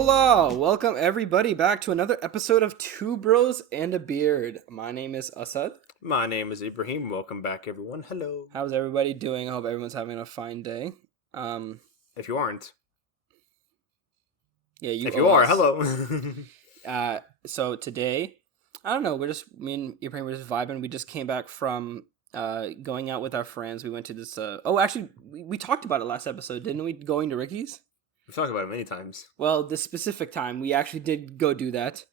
Hola! Welcome everybody back to another episode of Two Bros and a Beard. My name is Asad. My name is Ibrahim. Welcome back, everyone. Hello. How's everybody doing? I hope everyone's having a fine day. If you aren't, yeah, you. If you are, us. hello. So today, I don't know. Me and Ibrahim were just vibing. We just came back from going out with our friends. We went to this. Actually, we talked about it last episode, didn't we? Going to Ricky's. We've talked about it many times. Well, this specific time, we actually did go do that.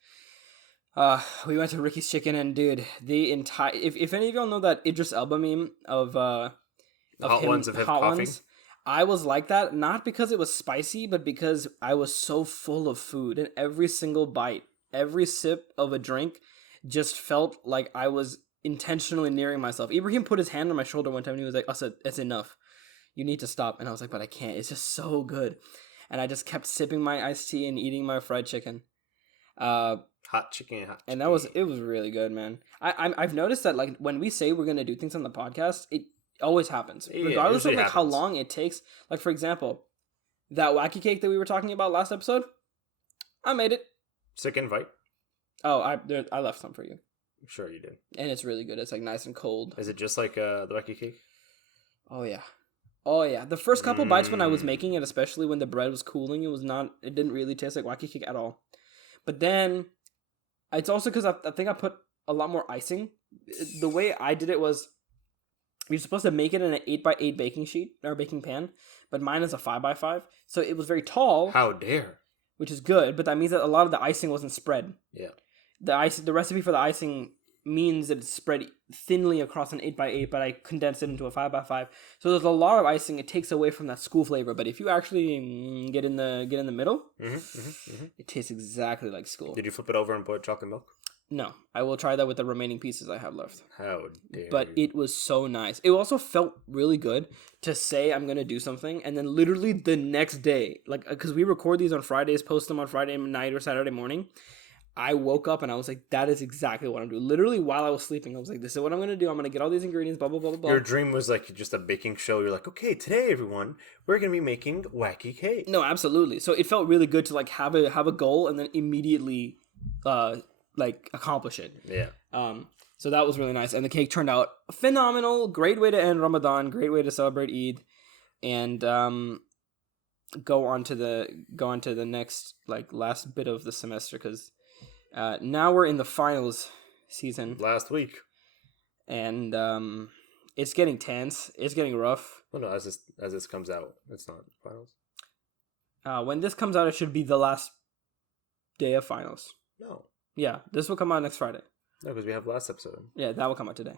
We went to Ricky's Chicken, and dude, the entire if any of y'all know that Idris Elba meme of Hot him, ones of him hot coughing. ones, I was like that not because it was spicy, but because I was so full of food, and every single bite, every sip of a drink, just felt like I was intentionally nearing myself. Ibrahim put his hand on my shoulder one time, and he was like, "Asad, it's enough. You need to stop." And I was like, "But I can't. It's just so good." And I just kept sipping my iced tea and eating my fried chicken. Hot chicken. And it was really good, man. I've noticed that like when we say we're gonna do things on the podcast, it always happens, regardless of like how long it takes. Like for example, that wacky cake that we were talking about last episode, I made it. Sick invite. Oh, I left some for you. I'm sure you did. And it's really good. It's like nice and cold. Is it just like the wacky cake? Oh yeah. The first couple bites when I was making it, especially when the bread was cooling, it didn't really taste like wacky cake at all. But then it's also because I think I put a lot more icing. The way I did it was you're supposed to make it in an 8x8 baking sheet or baking pan, but mine is a 5x5, so it was very tall. How dare! Which is good, but that means that a lot of the icing wasn't spread. Yeah. The recipe for the icing means that it's spread thinly across an 8x8, but I condensed it into a 5x5. So there's a lot of icing. It takes away from that school flavor. But if you actually get in the middle, it tastes exactly like school. Did you flip it over and put chocolate milk? No, I will try that with the remaining pieces I have left. How dare! But it was so nice. It also felt really good to say I'm gonna do something, and then literally the next day, like because we record these on Fridays, post them on Friday night or Saturday morning. I woke up and I was like, that is exactly what I'm doing. Literally, while I was sleeping, I was like, this is what I'm going to do. I'm going to get all these ingredients, blah, blah, blah, blah, blah. Your dream was like just a baking show. You're like, okay, today, everyone, we're going to be making wacky cake. No, absolutely. So it felt really good to like have a goal and then immediately like accomplish it. Yeah. So that was really nice. And the cake turned out phenomenal. Great way to end Ramadan. Great way to celebrate Eid. And go on to the next like last bit of the semester because now we're in the finals season. Last week. And it's getting tense. It's getting rough. Well, no, as this comes out, it's not finals. When this comes out, it should be the last day of finals. No. Yeah, this will come out next Friday. No, because we have last episode. Yeah, that will come out today.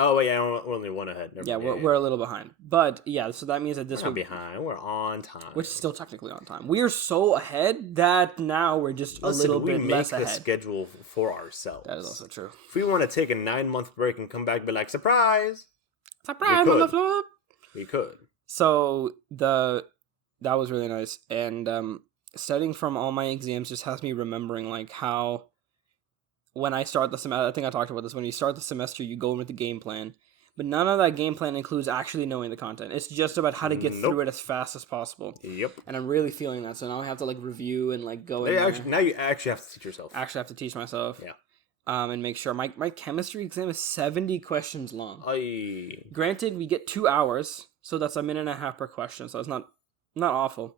Oh, wait, yeah, we're only one ahead. We're a little behind. But, yeah, so that means that this we're not behind. We're on time. Which is still technically on time. We are so ahead that now we're just a little bit less ahead. We make the schedule for ourselves. That is also true. If we want to take a 9-month break and come back and be like, surprise! Surprise, motherfucker! We could. So, that was really nice. And studying from all my exams just has me remembering, like, how when I start the semester, I think I talked about this, when you start the semester, you go in with the game plan, but none of that game plan includes actually knowing the content. It's just about how to get through it as fast as possible. Yep. And I'm really feeling that, so now I have to, like, review and, like, go in now you actually have to teach yourself. Actually have to teach myself. Yeah. And make sure. My chemistry exam is 70 questions long. Aye. Granted, we get 2 hours, so that's a minute and a half per question, so it's not awful.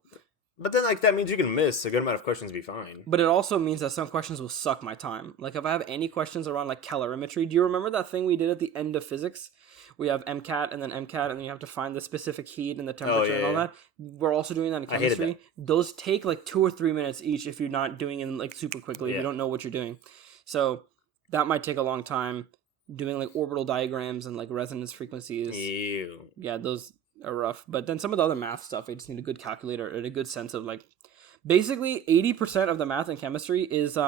But then, like, that means you can miss a good amount of questions and be fine. But it also means that some questions will suck my time. Like, if I have any questions around, like, calorimetry, do you remember that thing we did at the end of physics? We have MCAT and then MCAT, and then you have to find the specific heat and the temperature and all that. We're also doing that in chemistry. I hated that. Those take, like, 2 or 3 minutes each if you're not doing it, like, super quickly, if you don't know what you're doing. So, that might take a long time. Doing, like, orbital diagrams and, like, resonance frequencies. Ew. Yeah, those are rough. But then some of the other math stuff, I just need a good calculator and a good sense of, like, basically 80% of the math in chemistry is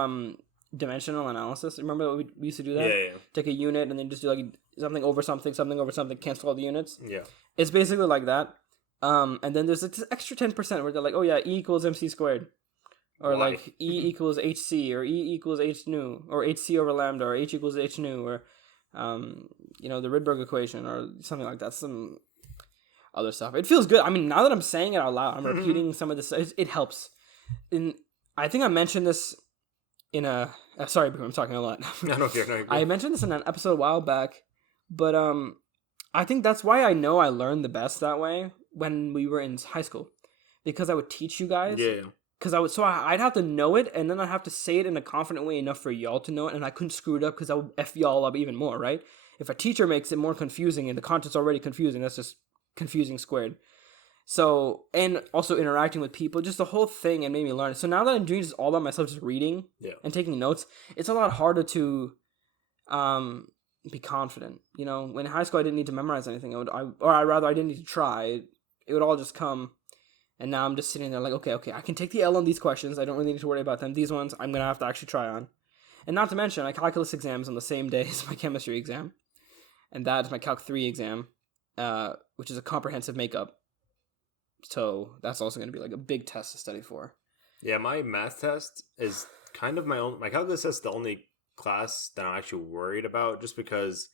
dimensional analysis. Remember we used to do that? Yeah. Take a unit and then just do like something over something, cancel all the units. Yeah. It's basically like that. And then there's this extra 10% where they're like, oh yeah, E equals MC squared. Or Why? like E equals HC, or E equals H nu, or HC over lambda, or H equals H nu, or the Rydberg equation, or something like that. Some other stuff. It feels good. I mean, now that I'm saying it out loud, I'm repeating some of this. It helps. I think I mentioned this in a... sorry, bro, I'm talking a lot. No, you're good. I mentioned this in an episode a while back, but I think that's why I know I learned the best that way when we were in high school. Because I would teach you guys. Yeah. Because I'd have to know it, and then I'd have to say it in a confident way enough for y'all to know it, and I couldn't screw it up because I would F y'all up even more, right? If a teacher makes it more confusing and the content's already confusing, that's just confusing squared. So, and also interacting with people, just the whole thing, and made me learn. So now that I'm doing just all by myself, just reading and taking notes, it's a lot harder to be confident. You know, when in high school I didn't need to memorize anything, I didn't need to try. It would all just come. And now I'm just sitting there like, okay, I can take the L on these questions. I don't really need to worry about them. These ones I'm going to have to actually try on. And not to mention, my calculus exam is on the same day as my chemistry exam. And that is my Calc 3 exam, which is a comprehensive makeup. So that's also going to be like a big test to study for. Yeah, my math test is kind of my calculus test is the only class that I'm actually worried about just because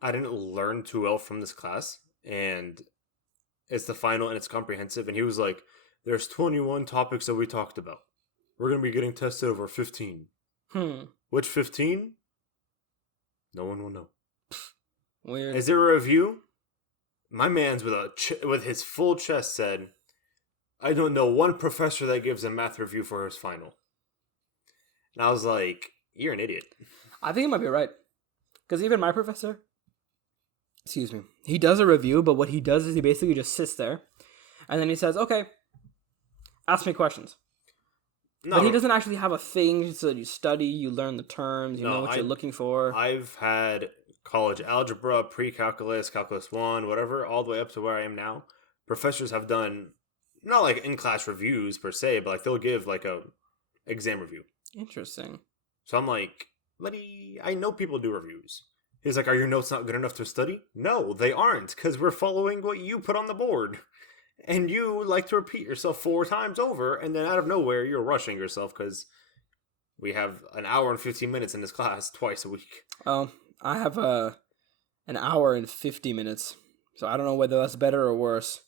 I didn't learn too well from this class. And it's the final and it's comprehensive. And he was like, there's 21 topics that we talked about. We're going to be getting tested over 15. Which 15? No one will know. Weird. Is there a review? My man's with his full chest said, I don't know one professor that gives a math review for his final. And I was like, you're an idiot. I think you might be right. Because even my professor, excuse me, he does a review, but what he does is he basically just sits there, and then he says, okay, ask me questions. No, but he doesn't actually have a thing so that you study, you learn the terms, you know what you're looking for. I've had college algebra, pre-calculus, calculus 1, whatever, all the way up to where I am now. Professors have done, not like in-class reviews per se, but like they'll give like a exam review. Interesting. So I'm like, buddy, I know people do reviews. He's like, are your notes not good enough to study? No, they aren't, because we're following what you put on the board. And you like to repeat yourself 4 times over, and then out of nowhere, you're rushing yourself, because we have an hour and 15 minutes in this class twice a week. I have an hour and 50 minutes, so I don't know whether that's better or worse.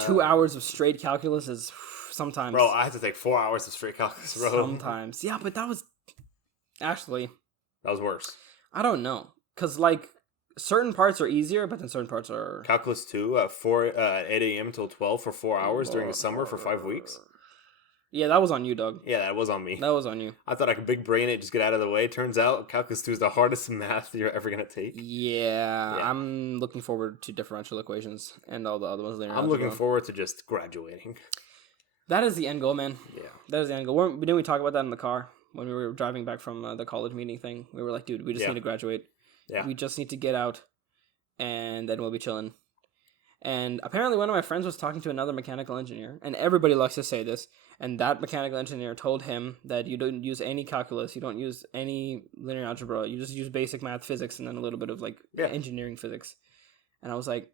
2 hours of straight calculus is sometimes... Bro, I had to take 4 hours of straight calculus, bro. Sometimes. Yeah, but that was... Actually... That was worse. I don't know. Because, like, certain parts are easier, but then certain parts are... Calculus 2 at 8 a.m. until 12 for 4 hours during the summer for 5 weeks. Yeah, that was on you, Doug. Yeah, that was on me. That was on you. I thought I could big brain it, just get out of the way. Turns out Calculus 2 is the hardest math you're ever going to take. Yeah, I'm looking forward to differential equations and all the other ones. I'm looking forward to just graduating. That is the end goal, man. Yeah. That is the end goal. Didn't we talk about that in the car when we were driving back from the college meeting thing? We were like, dude, we just need to graduate. Yeah. We just need to get out, and then we'll be chilling. And apparently one of my friends was talking to another mechanical engineer, and everybody likes to say this, and that mechanical engineer told him that you don't use any calculus, you don't use any linear algebra, you just use basic math, physics, and then a little bit of, like, engineering physics. And I was like,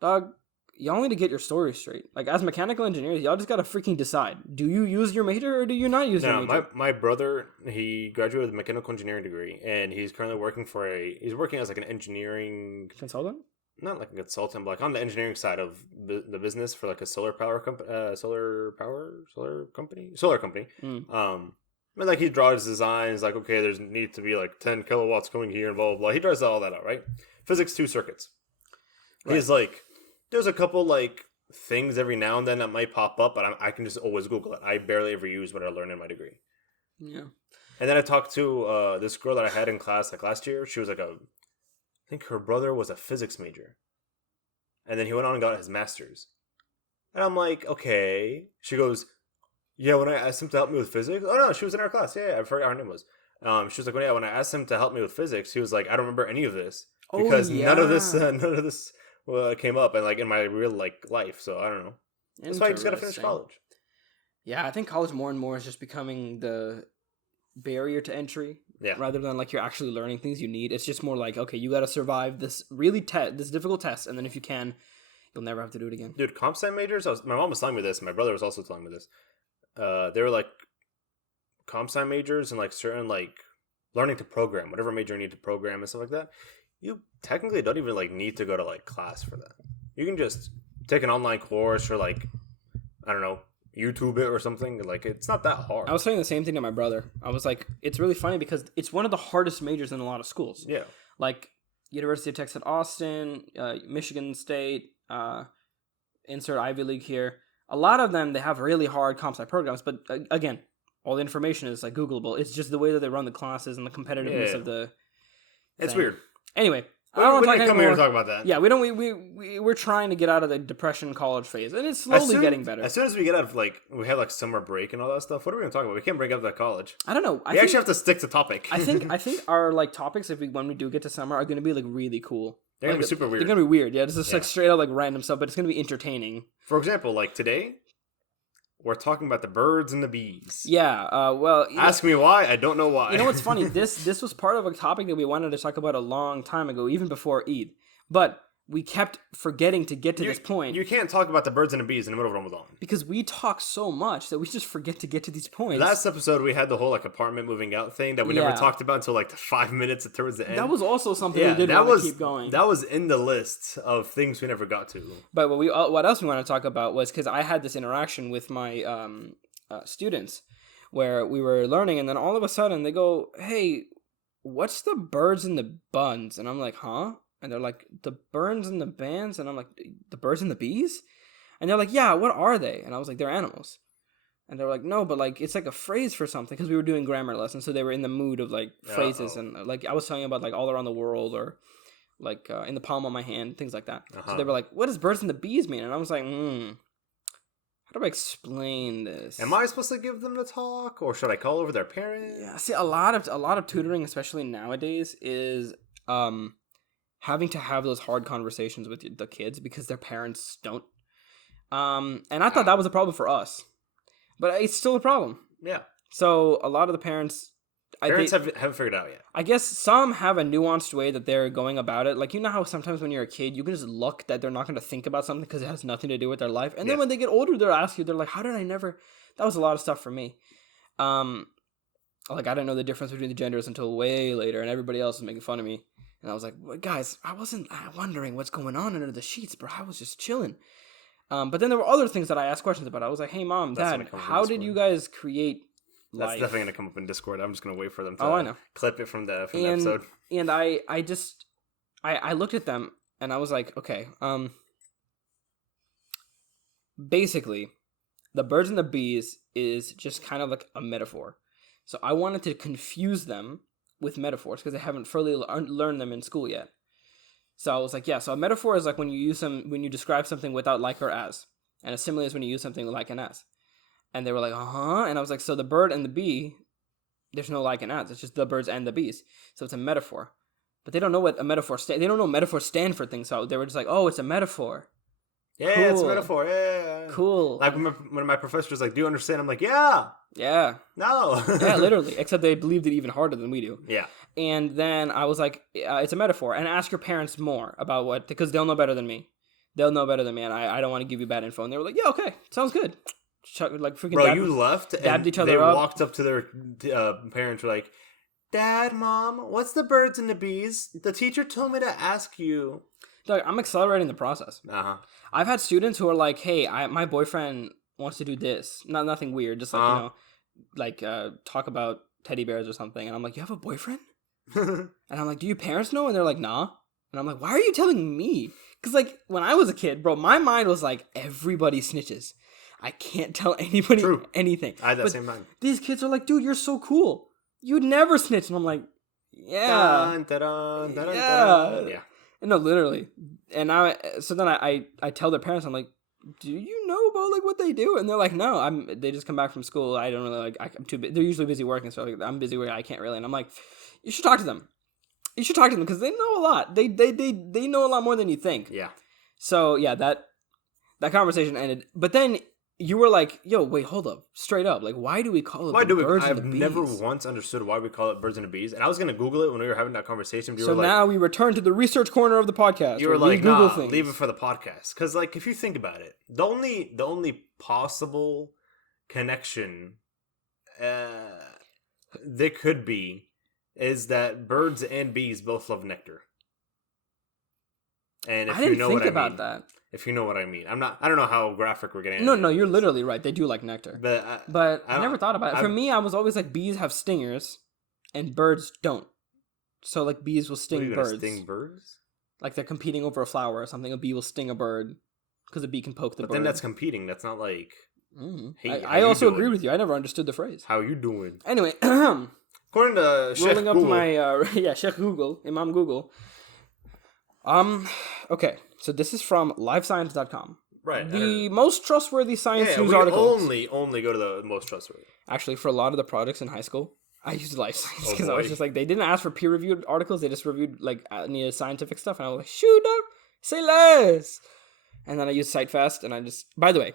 dog, y'all need to get your story straight. Like, as mechanical engineers, y'all just gotta freaking decide. Do you use your major, or do you not use your major? My brother, he graduated with a mechanical engineering degree, and he's currently working he's working as, like, an engineering... Consultant? Not like a consultant, but like on the engineering side of the business for like a solar company. And like he draws designs like, okay, there's need to be like 10 kilowatts going here and blah, blah, blah. He draws all that out, right? Physics 2 circuits. Right. He's like, there's a couple like things every now and then that might pop up, but I can just always Google it. I barely ever use what I learned in my degree. Yeah. And then I talked to this girl that I had in class like last year. She was like I think her brother was a physics major. And then he went on and got his master's. And I'm like, okay. She goes, yeah, when I asked him to help me with physics. Oh, no, she was in our class. Yeah, I forgot her name was. She was like, well, yeah, when I asked him to help me with physics, he was like, I don't remember any of this. Because none of this came up in, like, in my real like life. So I don't know. That's why you just got to finish college. Yeah, I think college more and more is just becoming the barrier to entry. Yeah. Rather than like you're actually learning things you need. It's just more like, okay, you got to survive this this difficult test, and then if you can, you'll never have to do it again. Dude, comp sci majors, my mom was telling me this, and my brother was also telling me this. They were like comp sci majors and like certain like learning to program, whatever major you need to program and stuff like that. You technically don't even like need to go to like class for that. You can just take an online course or like, I don't know, YouTube it or something. Like, it's not that hard. I was saying the same thing to my brother. I was like, it's really funny because it's one of the hardest majors in a lot of schools. Yeah. Like University of Texas at Austin, Michigan State, insert Ivy League here. A lot of them, they have really hard comp sci programs, but again, all the information is like Googleable. It's just the way that they run the classes and the competitiveness of the It's thing. weird. Anyway, We didn't come here to talk about that. Yeah, we don't. We're trying to get out of the depression college phase, and it's slowly getting better. As soon as we get out of we had like summer break and all that stuff. What are we gonna talk about? We can't bring up that college. I don't know. We actually have to stick to topic. I think our like topics, when we do get to summer, are gonna be like really cool. They're gonna be super weird. They're gonna be weird. Yeah, it's just like straight up like random stuff, but it's gonna be entertaining. For example, like today, we're talking about the birds and the bees. Yeah. Well, ask me why. I don't know why. You know what's funny? This was part of a topic that we wanted to talk about a long time ago, even before Eid. But we kept forgetting to get to this point. You can't talk about the birds and the bees in the middle of Ramadan. Because we talk so much that we just forget to get to these points. Last episode, we had the whole like apartment moving out thing that we never talked about until like the 5 minutes towards the end. That was also something we did want to keep going. That was in the list of things we never got to. But what else we want to talk about was because I had this interaction with my students where we were learning, and then all of a sudden they go, "Hey, what's the birds and the buns?" And I'm like, "Huh?" And they're like, "The birds and the bands?" And I'm like, "The birds and the bees?" And they're like, "Yeah, what are they?" And I was like, "They're animals." And they're like, "No, but like it's like a phrase for something," because we were doing grammar lessons, so they were in the mood of like phrases. And like I was telling about like all around the world, or like in the palm of my hand, things like that. So they were like, "What does birds and the bees mean?" And I was like, how do I explain this? Am I supposed to give them the talk, or should I call over their parents? Yeah, see, a lot of tutoring, especially nowadays, is having to have those hard conversations with the kids because their parents don't. And I thought that was a problem for us, but it's still a problem. Yeah. So a lot of the parents haven't figured it out yet. I guess some have a nuanced way that they're going about it. Like, you know how sometimes when you're a kid, you can just look that they're not going to think about something because it has nothing to do with their life. And then when they get older, they'll ask you, they're like, how did I never... That was a lot of stuff for me. Like, I didn't know the difference between the genders until way later, and everybody else was making fun of me. And I was like, well, guys, I wasn't wondering what's going on under the sheets, bro. I was just chilling. But then there were other things that I asked questions about. I was like, hey, Mom, Dad, how did you guys create life? That's definitely going to come up in Discord. I'm just going to wait for them to I know. clip it from the episode. And I looked at them, and I was like, okay, basically, the birds and the bees is just kind of like a metaphor. So I wanted to confuse them with metaphors because they haven't fully learned them in school yet. So I was like, yeah, so a metaphor is like when you describe something without like or as. And a simile is when you use something like and as. And they were like, uh-huh. And I was like, so the bird and the bee, there's no like and as. It's just the birds and the bees. So it's a metaphor. But they don't know what a metaphor they don't know metaphors stand for things. So they were just like, oh, it's a metaphor. Yeah, cool. It's a metaphor. Yeah. Cool. Like when my professor was like, do you understand? I'm like, yeah. Yeah. No. Yeah, literally. Except they believed it even harder than we do. Yeah. And then I was like, it's a metaphor. And ask your parents more about what, because they'll know better than me. They'll know better than me, and I don't want to give you bad info. And they were like, yeah, okay, sounds good. Like freaking bro, you left, dabbed each other they up. walked up to their parents, were like, Dad, Mom, what's the birds and the bees? The teacher told me to ask you. Like, I'm accelerating the process. Uh-huh. I've had students who are like, hey, my boyfriend wants to do this. Nothing weird, just like, talk about teddy bears or something. And I'm like, you have a boyfriend? And I'm like, do your parents know? And they're like, nah. And I'm like, why are you telling me? Because, like, when I was a kid, bro, my mind was like, everybody snitches. I can't tell anybody anything. I had that same mind. These kids are like, dude, you're so cool. You'd never snitch. And I'm like, yeah. Yeah. No, literally. And so then I tell their parents, I'm like, do you know about like what they do? And they're like, no, they just come back from school. I don't really I'm too busy. They're usually busy working, so like, I'm busy where I can't really. And I'm like, you should talk to them. You should talk to them because they know a lot. They know a lot more than you think. Yeah. So yeah, that conversation ended. But then you were like, yo, wait, hold up. Straight up. Like, why do we call it birds and the bees? I've never once understood why we call it birds and the bees. And I was going to Google it when we were having that conversation. So now we return to the research corner of the podcast. You were like, nah, leave it for the podcast. Because, like, if you think about it, the only possible connection there could be is that birds and bees both love nectar. And if I didn't you know think what I about mean, that. if you know what I mean, I don't know how graphic we're getting. No, you're literally right. They do like nectar. But I never thought about it. For me, I was always like, bees have stingers, and birds don't. So like bees will sting birds. Sting birds? Like they're competing over a flower or something. A bee will sting a bird because a bee can poke the bird. But then that's competing. That's not like. Hey, I also agree with you. I never understood the phrase. How you doing? Anyway, according to Sheikh rolling up Google. to my Sheikh Google, Imam Google. Okay, so this is from livescience.com. Right. The most trustworthy science news articles. Only go to the most trustworthy. Actually, for a lot of the products in high school, I used Life Science because I was boy. just like, they didn't ask for peer-reviewed articles. They just reviewed like needed scientific stuff, and I was like, shoot up, say less. And then I used SiteFast, and I just, by the way,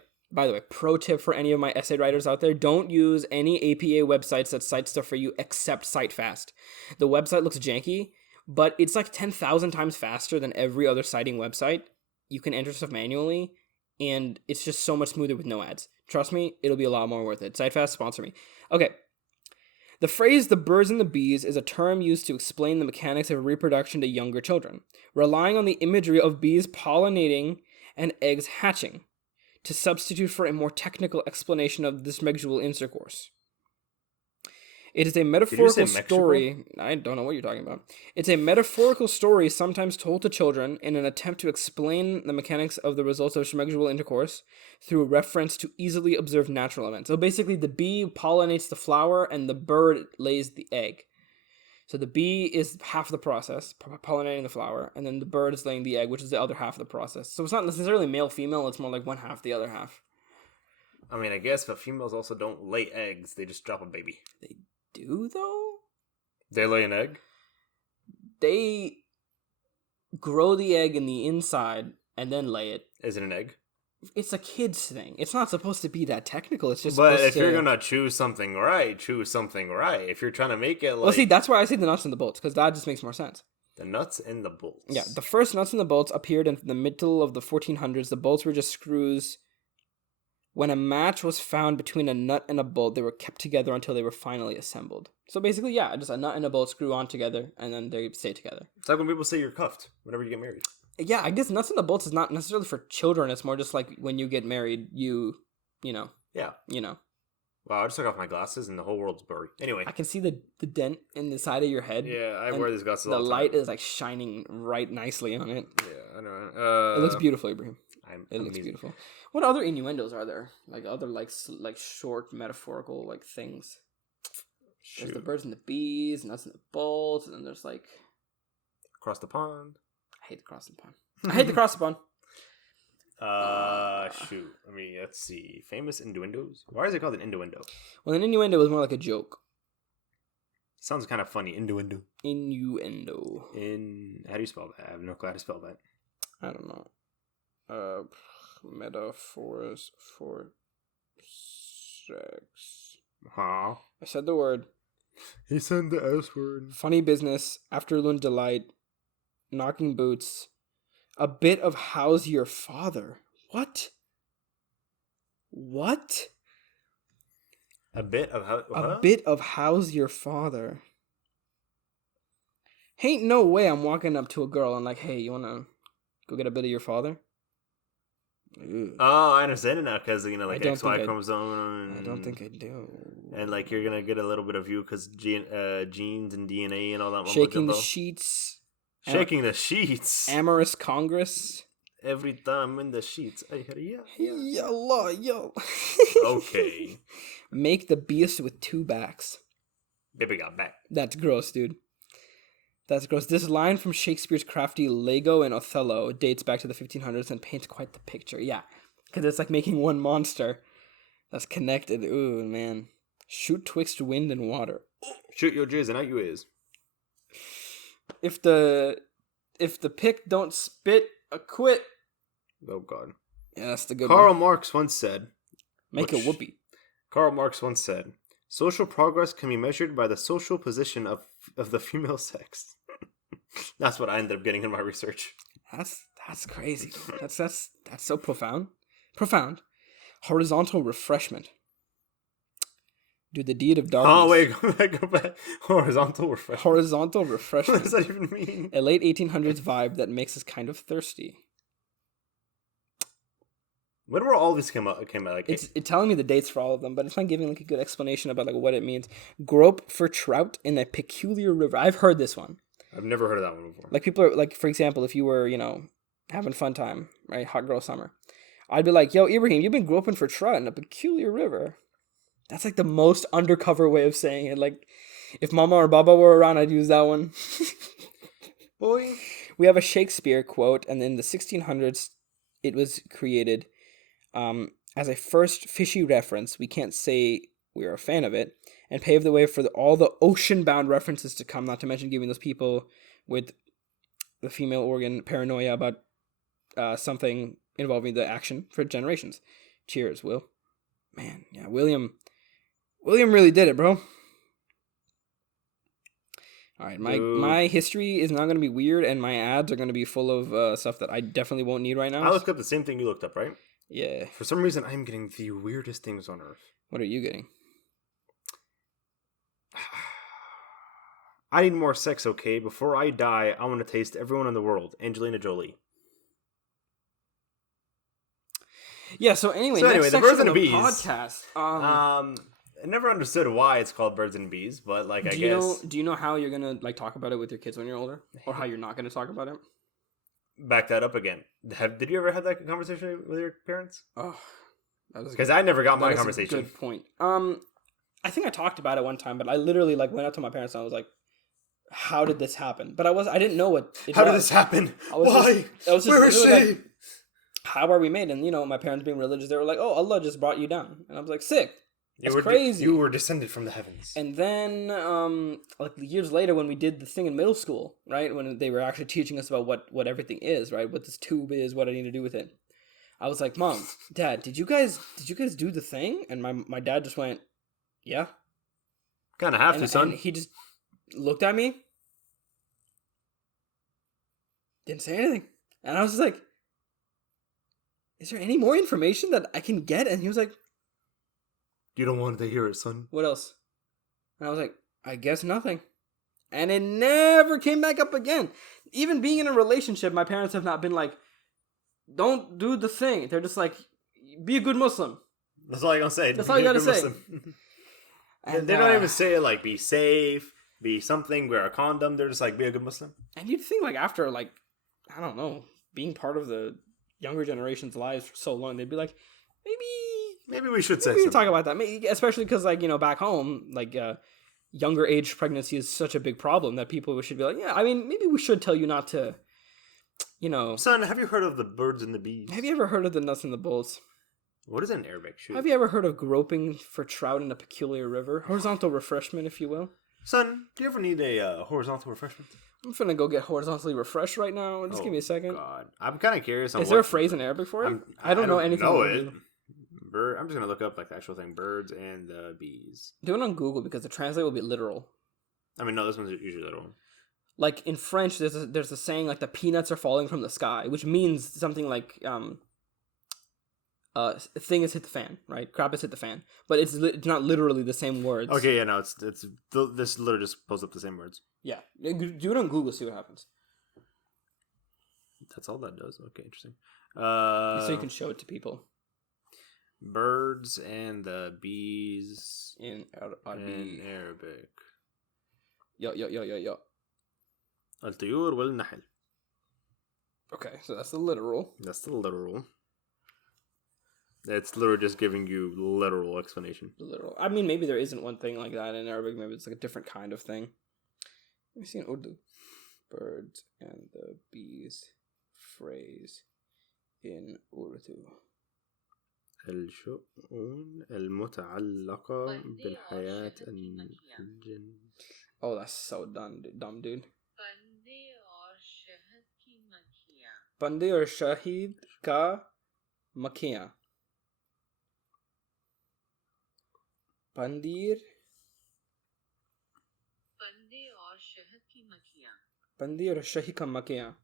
pro tip for any of my essay writers out there, don't use any APA websites that cite stuff for you except SiteFast. The website looks janky, but it's like 10,000 times faster than every other citing website. You can enter stuff manually, and it's just so much smoother with no ads. Trust me, it'll be a lot more worth it. SiteFast, sponsor me. Okay. The phrase "the birds and the bees" is a term used to explain the mechanics of reproduction to younger children, relying on the imagery of bees pollinating and eggs hatching, to substitute for a more technical explanation of this sexual intercourse. It is a metaphorical story. I don't know what you're talking about. It's a metaphorical story sometimes told to children in an attempt to explain the mechanics of the results of sexual intercourse through reference to easily observed natural events. So basically, the bee pollinates the flower and the bird lays the egg. So the bee is half the process, pollinating the flower, and then the bird is laying the egg, which is the other half of the process. So it's not necessarily male-female, it's more like one half, the other half. I mean, I guess, but females also don't lay eggs, they just drop a baby. They do, though? They lay an egg? They grow the egg in the inside and then lay it. Is it an egg? It's a kid's thing. It's not supposed to be that technical. It's just. But if you're gonna choose something right. If you're trying to make it like. Well, see, that's why I say the nuts and the bolts, because that just makes more sense. The nuts and the bolts. Yeah, the first nuts and the bolts appeared in the middle of the 1400s. The bolts were just screws. When a match was found between a nut and a bolt, they were kept together until they were finally assembled. So basically, yeah, just a nut and a bolt screw on together, and then they stay together. It's like when people say you're cuffed whenever you get married. Yeah, I guess nuts and the bolts is not necessarily for children. It's more just like when you get married, you know. Yeah. You know. Wow, I just took off my glasses and the whole world's blurry. Anyway. I can see the dent in the side of your head. Yeah, I wear these glasses all the time. The light is like shining right nicely on it. Yeah, I know. It looks beautiful, Ibrahim. It looks beautiful. What other innuendos are there? Like other like short metaphorical like things. Shoot. There's the birds and the bees, nuts and the bolts, and then there's like across the pond. I hate the cross the pond. I hate the cross the pond. Shoot. I mean, let's see. Famous innuendos. Why is it called an innuendo? Well, an innuendo is more like a joke. Sounds kind of funny. Innuendo. Innuendo. How do you spell that? I have no clue how to spell that. I don't know. Metaphors for sex. Huh? I said the word. He said the S word. Funny business. Afternoon delight. Knocking boots. A bit of how's your father? What? What? A bit of how? A bit of how's your father? Ain't no way I'm walking up to a girl and like, hey, you wanna go get a bit of your father? Ew. Oh, I understand it now because like XY chromosome. I don't think I do. And like you're gonna get a little bit of you because genes and DNA and all that. Shaking the sheets. Shaking the sheets. Amorous Congress. Every time in the sheets. Yallah, yo. Okay. Make the beast with two backs. Baby got back. That's gross, dude. That's gross. This line from Shakespeare's crafty Lego and Othello dates back to the 1500s and paints quite the picture. Yeah, because it's like making one monster that's connected. Ooh, man. Shoot twixt wind and water. Shoot your jizz and out you is. If the pick don't spit, acquit. Oh, God. Yeah, that's the good Karl one. Marx once said... Make a whoopee. Karl Marx once said... Social progress can be measured by the social position of the female sex. That's what I ended up getting in my research. That's crazy. That's so profound. Profound. Horizontal refreshment. Do the deed of darkness. Oh wait, go back. Horizontal refreshment. Horizontal What refreshment. does that even mean? A late 1800s vibe that makes us kind of thirsty. When were all these came out? Like It's telling me the dates for all of them, but it's not giving like a good explanation about like what it means. Grope for trout in a peculiar river. I've heard this one. I've never heard of that one before. Like people are like, for example, if you were, having fun time, right? Hot girl summer. I'd be like, yo, Ibrahim, you've been groping for trout in a peculiar river. That's like the most undercover way of saying it. Like, if Mama or Baba were around, I'd use that one. Boy. We have a Shakespeare quote, and in the 1600s, it was created as a first fishy reference. We can't say we're a fan of it, and paved the way for all the ocean-bound references to come, not to mention giving those people with the female organ paranoia about something involving the action for generations. Cheers, Will. Man, yeah, William really did it, bro. All right, my history is not going to be weird, and my ads are going to be full of stuff that I definitely won't need right now. I looked up the same thing you looked up, right? Yeah. For some reason, I'm getting the weirdest things on earth. What are you getting? I need more sex, okay? Before I die, I want to taste everyone in the world. Angelina Jolie. Yeah, so anyway, the birds and the bees. Podcast. I never understood why it's called Birds and Bees, but like I guess. Do you know how you're gonna like talk about it with your kids when you're older, or how you're not gonna talk about it? Back that up again. Did you ever have that conversation with your parents? Oh, because I never got my conversation. Good point. I think I talked about it one time, but I literally like went up to my parents and I was like, "How did this happen?" But I didn't know what. How did this happen? Why? Where is she? Like, how are we made? And my parents being religious, they were like, "Oh, Allah just brought you down," and I was like, "Sick." That's crazy. You were descended from the heavens. And then, like years later, when we did the thing in middle school, right, when they were actually teaching us about what everything is, right, what this tube is, what I need to do with it, I was like, "Mom, Dad, did you guys do the thing?" And my dad just went, "Yeah." Kind of have to, son. And he just looked at me, didn't say anything, and I was just like, "Is there any more information that I can get?" And he was like, "You don't want to hear it, son." What else? And I was like, "I guess nothing." And it never came back up again. Even being in a relationship, my parents have not been like, "Don't do the thing." They're just like, "Be a good Muslim." That's all you're gonna say. That's all you gotta say. And they don't even say like be safe, be something, wear a condom. They're just like, be a good Muslim. And you'd think like after like, I don't know, being part of the younger generation's lives for so long, they'd be like, maybe we should say we talk about that, maybe, especially because like back home, like younger age pregnancy is such a big problem that people should be like, yeah, I mean, maybe we should tell you not to, Son, have you heard of the birds and the bees? Have you ever heard of the nuts and the bolts? What is an Arabic? Shoot. Have you ever heard of groping for trout in a peculiar river? Horizontal refreshment, if you will. Son, do you ever need a horizontal refreshment? I'm finna go get horizontally refreshed right now. Just give me a second. God, I'm kind of curious. Is there a phrase in Arabic for it? I don't know anything. Know it. I'm just gonna look up like the actual thing: birds and the bees. Do it on Google because the translate will be literal. I mean, no, this one's usually literal. Like in French, there's a saying like the peanuts are falling from the sky, which means something like thing has hit the fan, right? Crap has hit the fan, but it's not literally the same words. Okay, yeah, no, it's this literally just pulls up the same words. Yeah, do it on Google, see what happens. That's all that does. Okay, interesting. So you can show it to people. Birds and the bees in Arabic. Yo. الطيور والنحل. Okay, so that's the literal. That's the literal. It's literally just giving you literal explanation. Literal. I mean, maybe there isn't one thing like that in Arabic. Maybe it's like a different kind of thing. Let me see in Urdu. Birds and the bees phrase in Urdu. الشؤون المتعلقة بالحياة الجن. Oh, that's so dumb, dude. Bandi or Shahid ka makiya. Bandi or Shahi ka makiya.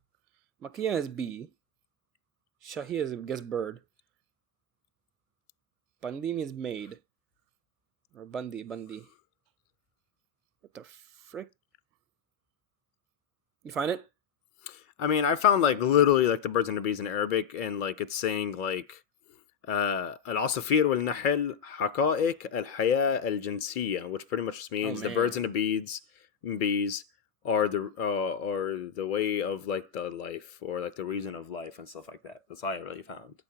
Makiya is bee. Shahi is, I guess, bird. Bandi means maid. Or Bundy. What the frick? You find it? I mean, I found like literally like the birds and the bees in Arabic, and like it's saying like العصافير والنحل حقائق الحياة الجنسية, which pretty much just means the birds and the bees are the way of like the life, or like the reason of life and stuff like that. That's all I really found,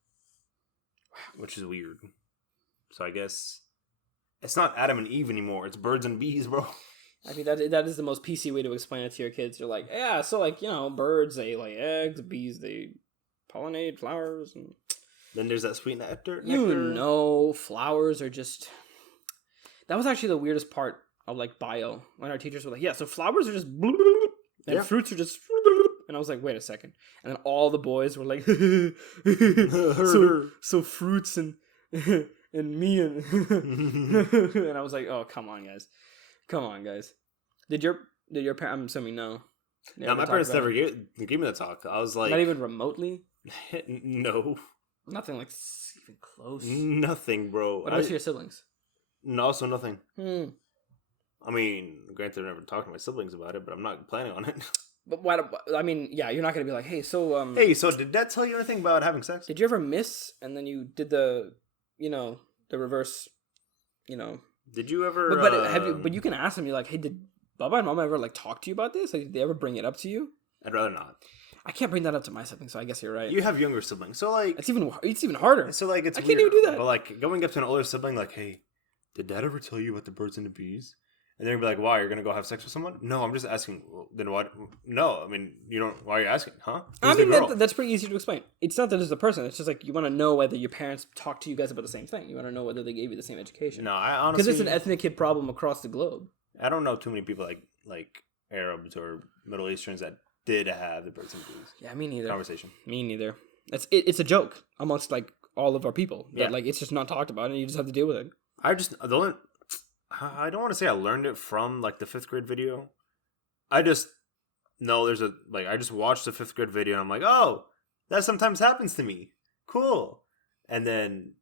which is weird. So I guess it's not Adam and Eve anymore. It's birds and bees, bro. I think that is the most PC way to explain it to your kids. You're like, yeah, so like, birds, they lay eggs, bees, they pollinate flowers. And then there's that sweet nectar. Flowers are just... That was actually the weirdest part of like bio, when our teachers were like, yeah, so flowers are just... And fruits are just... And I was like, wait a second. And then all the boys were like, so fruits and me and... And I was like, oh, come on, guys. Did your parents? I'm assuming no. No, my parents never gave me the talk. I was like, not even remotely. No, nothing like even close. Nothing, bro. What about your siblings? No, also nothing. I mean, granted, I never talked to my siblings about it, but I'm not planning on it. But why? I mean, yeah, you're not gonna be like, hey, so so did Dad tell you anything about having sex? Did you ever miss and then you did the reverse, Did you ever? But you can ask them. You're like, hey, did Baba and Mama ever like talk to you about this? Like, did they ever bring it up to you? I'd rather not. I can't bring that up to my siblings, so I guess you're right. You have younger siblings, so like it's even harder. So like I can't even do that. But like going up to an older sibling, like, hey, did Dad ever tell you about the birds and the bees? And they're gonna be like, why? You're gonna go have sex with someone? No, I'm just asking. Then what? No, I mean, you don't. Why are you asking? Huh? I mean, that's pretty easy to explain. It's not that it's the person. It's just like you want to know whether your parents talk to you guys about the same thing. You want to know whether they gave you the same education. No, I honestly, because it's an ethnic kid problem across the globe. I don't know too many people like Arabs or Middle Easterns that did have the birds and bees. Yeah, me neither. Conversation. Me neither. It's a joke amongst like all of our people. Yeah. That, like it's just not talked about, and you just have to deal with it. I don't want to say I learned it from like the 5th grade video. I just know I just watched the 5th grade video and I'm like, oh, that sometimes happens to me. Cool. And then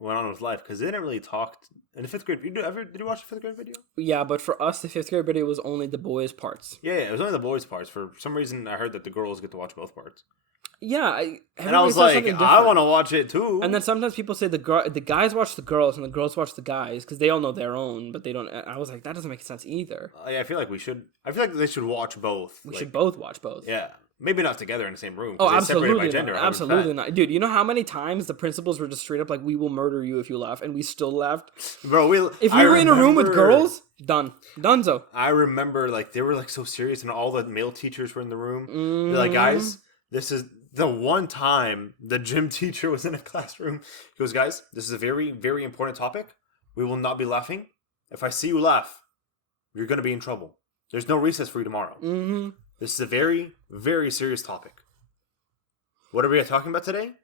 went on with life because they didn't really talk in the 5th grade. Did you watch the 5th grade video? Yeah, but for us, the 5th grade video was only the boys' parts. Yeah, it was only the boys' parts. For some reason, I heard that the girls get to watch both parts. Yeah, and I was like, I want to watch it too. And then sometimes people say the guys watch the girls and the girls watch the guys because they all know their own, but they don't. I was like, that doesn't make sense either. Yeah, I feel like we should. I feel like they should watch both. We should both watch both. Yeah, maybe not together in the same room. Oh, absolutely by gender. Not. Absolutely not, dude. You know how many times the principals were just straight up like, "We will murder you if you laugh," and we still laughed, bro. If we were in a room with girls, donezo. I remember like they were like so serious, and all the male teachers were in the room. They're like, guys, this is the one time the gym teacher was in a classroom. He goes, guys, this is a very, very important topic. We will not be laughing. If I see you laugh, you're going to be in trouble. There's no recess for you tomorrow. Mm-hmm. This is a very, very serious topic. What are we talking about today?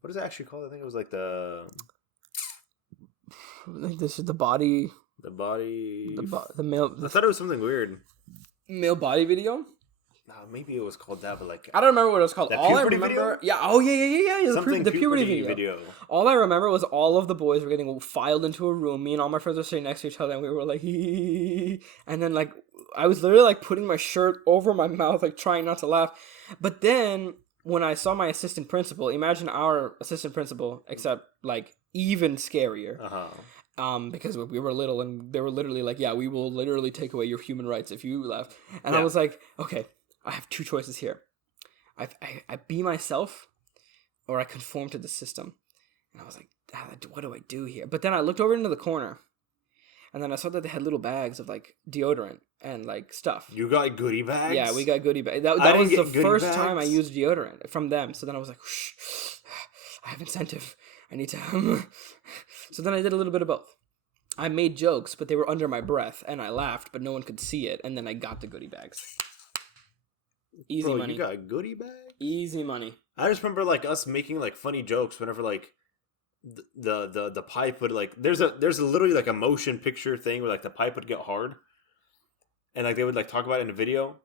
What is it actually called? I think it was like I think this is the body. The body. The male. I thought it was something weird. Male body video? Maybe it was called that, but like I don't remember what it was called. All I remember, video? Yeah. Oh yeah. The puberty video. All I remember was all of the boys were getting filed into a room. Me and all my friends were sitting next to each other, and we were like, and then like I was literally like putting my shirt over my mouth, like trying not to laugh. But then when I saw my assistant principal, imagine our assistant principal, except like even scarier. Because we were little, and they were literally like, yeah, we will literally take away your human rights if you laugh. And I was like, okay. I have two choices here. I be myself, or I conform to the system. And I was like, what do I do here? But then I looked over into the corner, and then I saw that they had little bags of like deodorant and like stuff. You got goodie bags? Yeah, we got goodie bags. That was the first time I used deodorant from them. So then I was like, shh, I have incentive. I need to. So then I did a little bit of both. I made jokes, but they were under my breath, and I laughed, but no one could see it. And then I got the goodie bags. Easy money. You got goodie bags? Easy money. I just remember like us making like funny jokes whenever like the pipe would like there's literally like a motion picture thing where like the pipe would get hard, and like they would like talk about it in a video,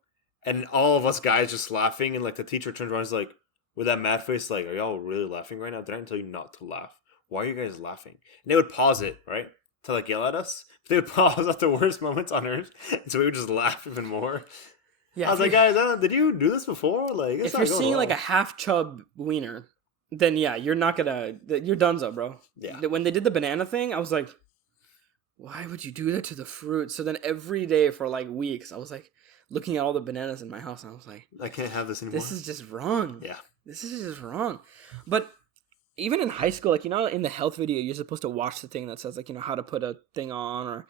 and all of us guys just laughing, and like the teacher turns around and is like with that mad face like, are y'all really laughing right now? Did I tell you not to laugh? Why are you guys laughing? And they would pause it, right? to like yell at us. They would pause at the worst moments on earth, and so we would just laugh even more. Yeah, I was like, guys, did you do this before? Like, if you're seeing like a half chub wiener, then yeah, you're not gonna. You're donezo, bro. Yeah. When they did the banana thing, I was like, why would you do that to the fruit? So then every day for like weeks, I was like looking at all the bananas in my house, and I was like, I can't have this anymore. This is just wrong. Yeah. This is just wrong. But even in high school, like, you know, in the health video, you're supposed to watch the thing that says, like, you know, how to put a thing on or,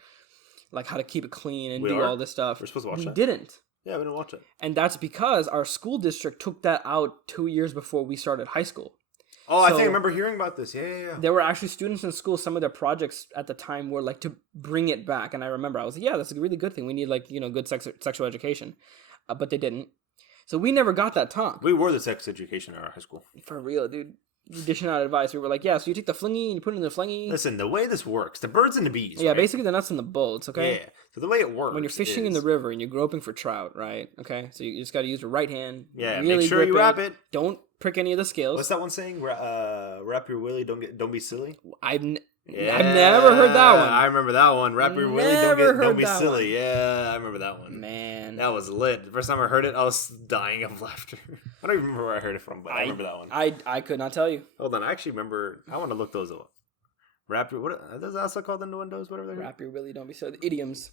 like, how to keep it clean and all this stuff. We're supposed to watch that? We didn't. Yeah, we didn't watch it. And that's because our school district took that out 2 years before we started high school. Oh, I think I remember hearing about this. Yeah. There were actually students in school, some of their projects at the time were, like, to bring it back. And I remember, I was like, yeah, that's a really good thing. We need, like, you know, good sexual education. But they didn't. So we never got that taught. We were the sex education in our high school. For real, dude. Dishing out advice. We were like, yeah, so you take the flingy and you put it in the flingy. Listen, the way this works, the birds and the bees. Yeah, right? basically the nuts and the bolts, okay? Yeah. So the way it works, when you're fishing in the river and you're groping for trout, right? Okay, so you just got to use your right hand. Yeah, really make sure you wrap it. Don't prick any of the scales. What's that one saying? Wrap your willy. Don't be silly. I've never heard that one. I remember that one. Wrap your willy. Don't be silly. One. Yeah, I remember that one. Man, that was lit. The first time I heard it, I was dying of laughter. I don't even remember where I heard it from, but I remember that one. I could not tell you. Hold on, I actually remember. I want to look those up. Wrap your what? Is that also called in the windows? Whatever they're. Wrap your willy. Don't be silly. The idioms.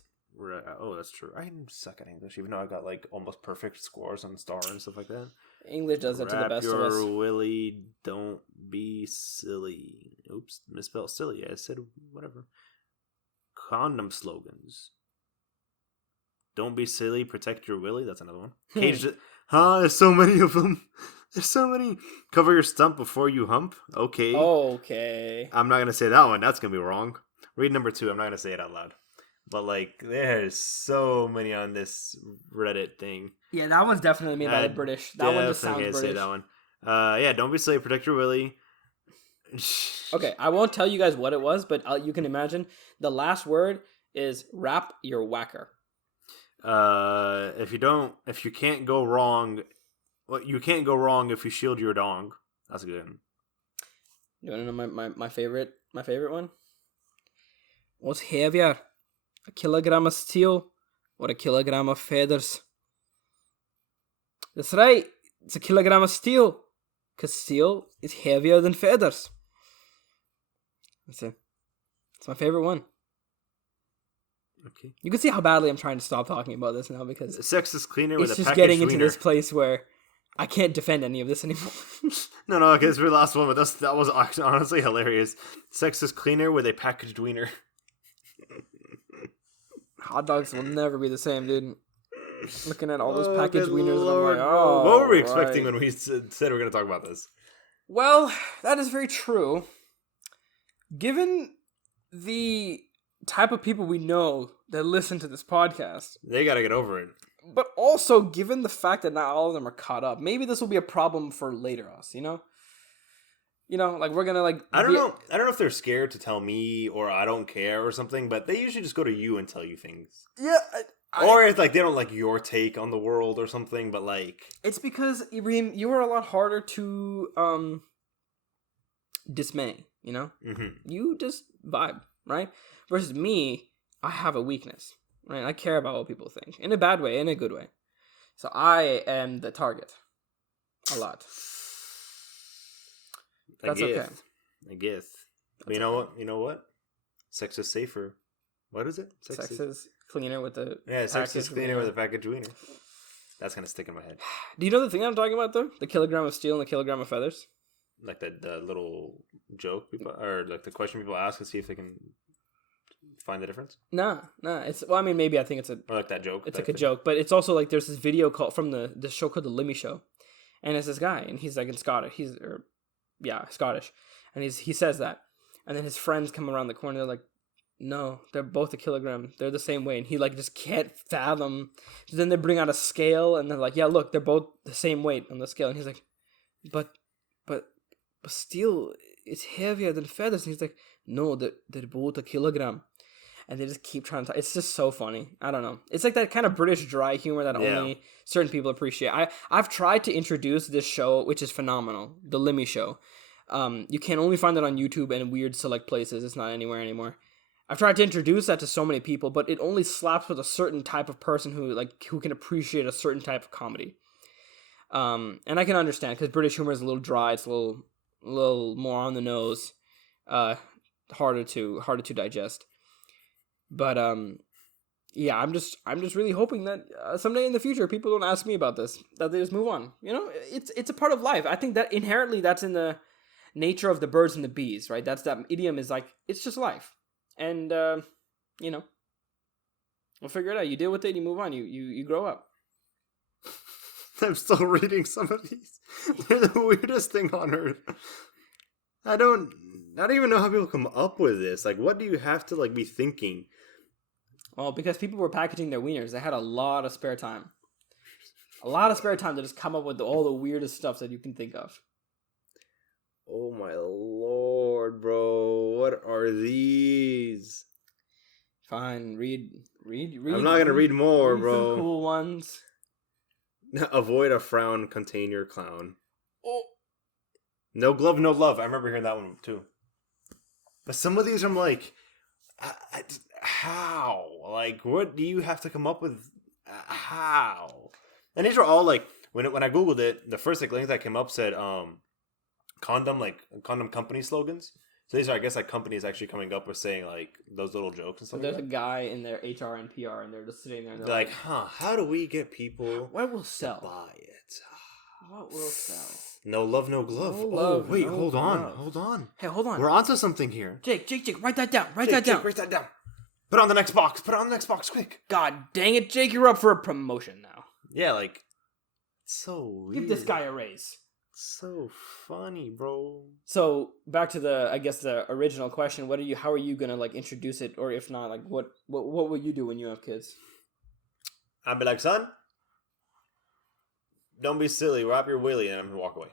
Oh, that's true. I suck at English, even though I got like almost perfect scores on Star and stuff like that. English does that to the best of us. Wrap your willy, don't be silly. Oops, misspelled silly. I said whatever. Condom slogans. Don't be silly, protect your willy. That's another one. Cage. There's so many of them. There's so many. Cover your stump before you hump. Okay. Okay. I'm not gonna say that one. That's gonna be wrong. Read number 2. I'm not gonna say it out loud. But like, there's so many on this Reddit thing. Yeah, that one's definitely made by the British. That one just sounds British. Say that one. Yeah, don't be silly, protect your willy. Okay, I won't tell you guys what it was, but you can imagine the last word is wrap your whacker. If you can't go wrong, well, you can't go wrong if you shield your dong. That's a good one. You want to know my favorite one? What's heavier, a kilogram of steel or a kilogram of feathers? That's right, it's a kilogram of steel, because steel is heavier than feathers. That's it. It's my favorite one. Okay. You can see how badly I'm trying to stop talking about this now, because sex is cleaner with a packaged wiener. It's just getting into this place where I can't defend any of this anymore. No, okay, it's the last one, but that was honestly hilarious. Sex is cleaner with a packaged wiener. Hot dogs will never be the same, dude. Looking at all those packaged wieners, and I'm like, oh. What were we expecting when we said we were going to talk about this? Well, that is very true. Given the type of people we know that listen to this podcast, they got to get over it. But also, given the fact that not all of them are caught up, maybe this will be a problem for later us, you know? You know, like, we're gonna, like... I don't know if they're scared to tell me, or I don't care or something, but they usually just go to you and tell you things. Yeah, or it's like, they don't like your take on the world or something, but like... It's because, Ibrahim, you are a lot harder to, dismay, you know? Mm-hmm. You just vibe, right? Versus me, I have a weakness, right? I care about what people think. In a bad way, in a good way. So I am the target. A lot. That's okay. I guess. But you know what? Sex is safer. What is it? Sex is cleaner with the sex is cleaner with a packaged wiener. That's gonna stick in my head. Do you know the thing I'm talking about though? The kilogram of steel and the kilogram of feathers? Like the little joke people, or like the question people ask to see if they can find the difference? Nah. It's I think it's a or like that joke. It's like a joke, but it's also like there's this video called from the show called The Limmy Show, and it's this guy, and he's like in Scottish. Scottish, and he says that, and then his friends come around the corner. They're like, "No, they're both a kilogram. They're the same weight." And he like just can't fathom. So then they bring out a scale, and they're like, "Yeah, look, they're both the same weight on the scale." And he's like, "But steel is heavier than feathers." And he's like, "No, they're both a kilogram." And they just keep trying to talk. It's just so funny. I don't know. It's like that kind of British dry humor that only certain people appreciate. I've tried to introduce this show, which is phenomenal, The Limmy Show. You can only find it on YouTube and weird select places. It's not anywhere anymore. I've tried to introduce that to so many people, but it only slaps with a certain type of person who can appreciate a certain type of comedy. And I can understand because British humor is a little dry. It's a little more on the nose, harder to digest. But yeah, I'm just really hoping that someday in the future people don't ask me about this, that they just move on. You know, it's a part of life. I think that inherently that's in the nature of the birds and the bees, right? That idiom is like, it's just life. And, you know, we'll figure it out. You deal with it, you move on, you grow up. I'm still reading some of these. They're the weirdest thing on earth. I don't even know how people come up with this. Like, what do you have to, like, be thinking? Well, because people were packaging their wieners. They had a lot of spare time. A lot of spare time to just come up with all the weirdest stuff that you can think of. Oh my lord, bro. What are these? Fine, read. I'm not gonna read more, bro. Some cool ones. Avoid a frown, contain your clown. Oh. No glove, no love. I remember hearing that one too. But some of these I'm like, how? Like, what do you have to come up with? How? And these are all like, when I googled it, the first like link that came up said condom company slogans. So these are, I guess, like companies actually coming up with saying like those little jokes and stuff. There's a guy in their HR and PR, and they're just sitting there. And they're like, how do we get people? What will sell? To buy it. What will sell? No love, no glove. No love, wait, no hold on, glove. hold on. Hey, hold on. We're onto something here. Jake, write that down. Write that down. Write that down. Put it on the next box. Quick. God dang it, Jake, you're up for a promotion now. Yeah, like, it's so weird. Give this guy a raise. So funny, bro. So back to the original question. How are you gonna like introduce it, or if not, like what will you do when you have kids? I'd be like, son, don't be silly. Wrap your willy, and I'm gonna walk away.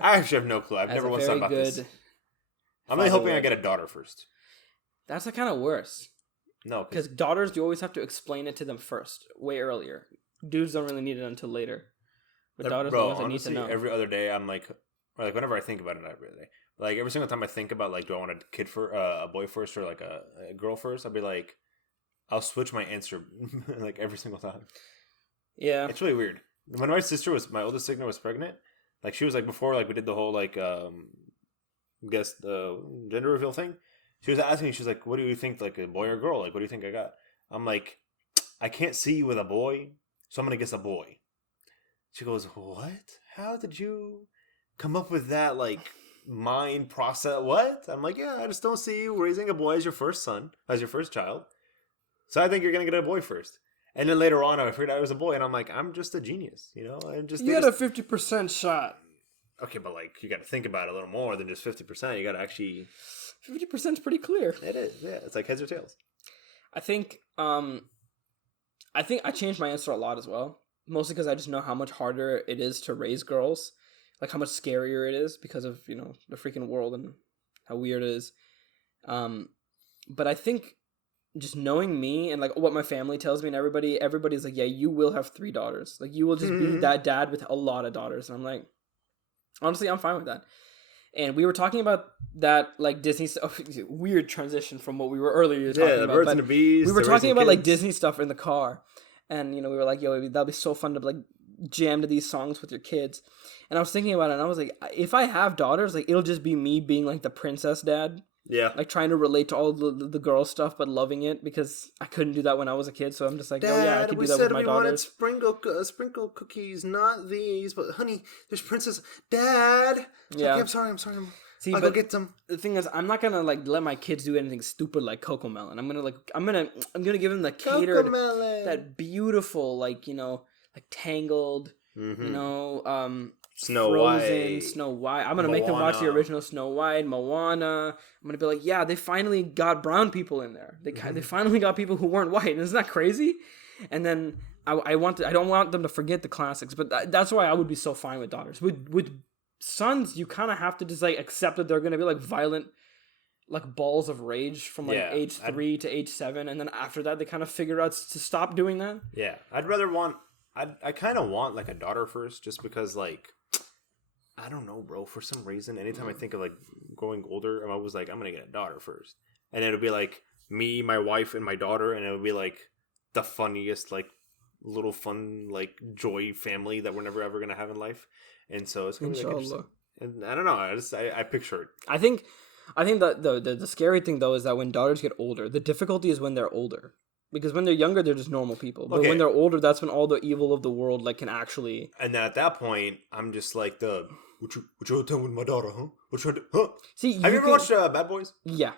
I actually have no clue. I've never once thought about this. I'm really hoping I get a daughter first. That's kind of worse. No, because daughters, you always have to explain it to them first, way earlier. Dudes don't really need it until later. But daughters, bro, honestly, need to know. Every other day, I'm like, or like whenever I think about it, not every day. Like every single time I think about like, do I want a boy first or like a girl first? I'll be like, I'll switch my answer like every single time. Yeah, it's really weird. When my oldest sister was pregnant, like she was like before like we did the whole like guess the gender reveal thing. She was asking me, she's like, what do you think, like a boy or girl? Like, what do you think I got? I'm like, I can't see you with a boy, so I'm gonna guess a boy. She goes, what? How did you come up with that, like, mind process? What? I'm like, yeah, I just don't see you raising a boy as your first son, as your first child. So I think you're going to get a boy first. And then later on, I figured out it was a boy, and I'm like, I'm just a genius, you know? You had a 50% shot. Okay, but, like, you got to think about it a little more than just 50%. You got to actually... 50% is pretty clear. It is, yeah. It's like heads or tails. I think I changed my answer a lot as well. Mostly because I just know how much harder it is to raise girls. Like, how much scarier it is because of, you know, the freaking world and how weird it is. But I think just knowing me and, like, what my family tells me and everybody's like, yeah, you will have 3 daughters. Like, you will just be that dad with a lot of daughters. And I'm like, honestly, I'm fine with that. And we were talking about that, like, Disney stuff. Weird transition from what we were earlier talking about. Yeah, the birds and the bees. We were talking about, like, Disney stuff in the car. And, you know, we were like, yo, that'd be so fun to, like, jam to these songs with your kids. And I was thinking about it, and I was like, if I have daughters, like, it'll just be me being, like, the princess dad. Yeah. Like, trying to relate to all the girl stuff, but loving it, because I couldn't do that when I was a kid, so I'm just like, Dad, oh, yeah, I can do that with my daughters. Sprinkle cookies, not these, but, honey, there's princess... Dad! Yeah. Okay, I'm sorry. See, I'll go get them. The thing is, I'm not gonna like let my kids do anything stupid like Cocomelon. I'm gonna give them the catered, that beautiful, like, you know, like Tangled, you know, Snow White. I'm gonna make them watch the original Snow White, Moana. I'm gonna be like, yeah, they finally got brown people in there. They finally got people who weren't white. Isn't that crazy? And then I don't want them to forget the classics, but that's why I would be so fine with daughters. With sons, you kind of have to just like accept that they're gonna be like violent, like balls of rage from like age 3 to age 7, and then after that they kind of figure out to stop doing that. Yeah, I kind of want like a daughter first, just because like I don't know, bro. For some reason, anytime I think of like growing older, I'm always like, I'm gonna get a daughter first. and it'll be like me, my wife, and my daughter, and it'll be like the funniest, like little fun, like joy family that we're never ever gonna have in life. And so it's gonna be like interesting. And I don't know, I picture it. I think that the scary thing though is that when daughters get older, the difficulty is when they're older. Because when they're younger, they're just normal people. But when they're older, that's when all the evil of the world like can actually. And then at that point, I'm just like what you done with my daughter, huh? What you do? Huh? See, have you ever watched Bad Boys? Yeah.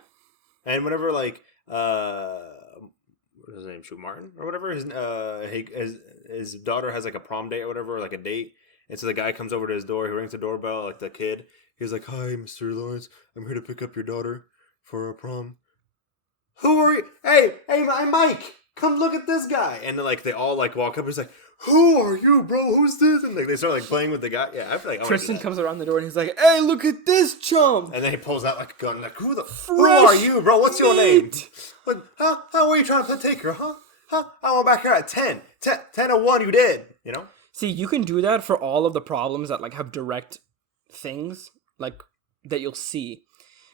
And whenever like what is his name, Shoot Martin or whatever, his daughter has like a prom date or whatever, or like a date, and so the guy comes over to his door. He rings the doorbell, like the kid. He's like, "Hi, Mr. Lawrence. I'm here to pick up your daughter for a prom." Who are you? Hey, Mike, come look at this guy. And like they all like walk up. He's like, "Who are you, bro? Who's this?" And like they start like playing with the guy. Yeah, I feel like Tristan comes around the door and he's like, "Hey, look at this chump!" And then he pulls out like a gun. Like, who are you, bro? What's your name? Like, how are you trying to take her? Huh? I went back here at 10. 10:01, you did. You know. See, you can do that for all of the problems that like have direct things like that you'll see.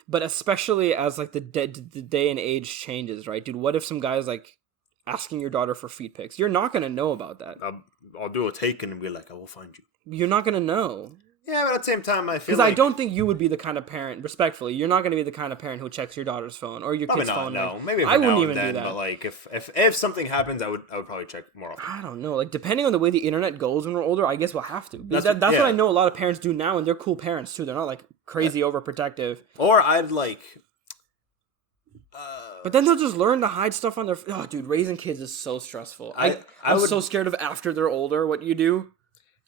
But especially as like the day and age changes, right, dude? What if some guy's like asking your daughter for feet pics? You're not gonna know about that. I'll do a take and be like, I will find you. You're not gonna know. Yeah, but at the same time, I feel because I don't think you would be the kind of parent. Respectfully, you're not gonna be the kind of parent who checks your daughter's phone or your kid's phone. No, maybe I wouldn't even do that. But like, if something happens, I would probably check more often. I don't know. Like, depending on the way the internet goes when we're older, I guess we'll have to. That's what I know a lot of parents do now, and they're cool parents too. They're not like crazy overprotective. Or I'd like. But then they'll just learn to hide stuff on their. Oh, dude, raising kids is so stressful. I'm so scared of after they're older what you do,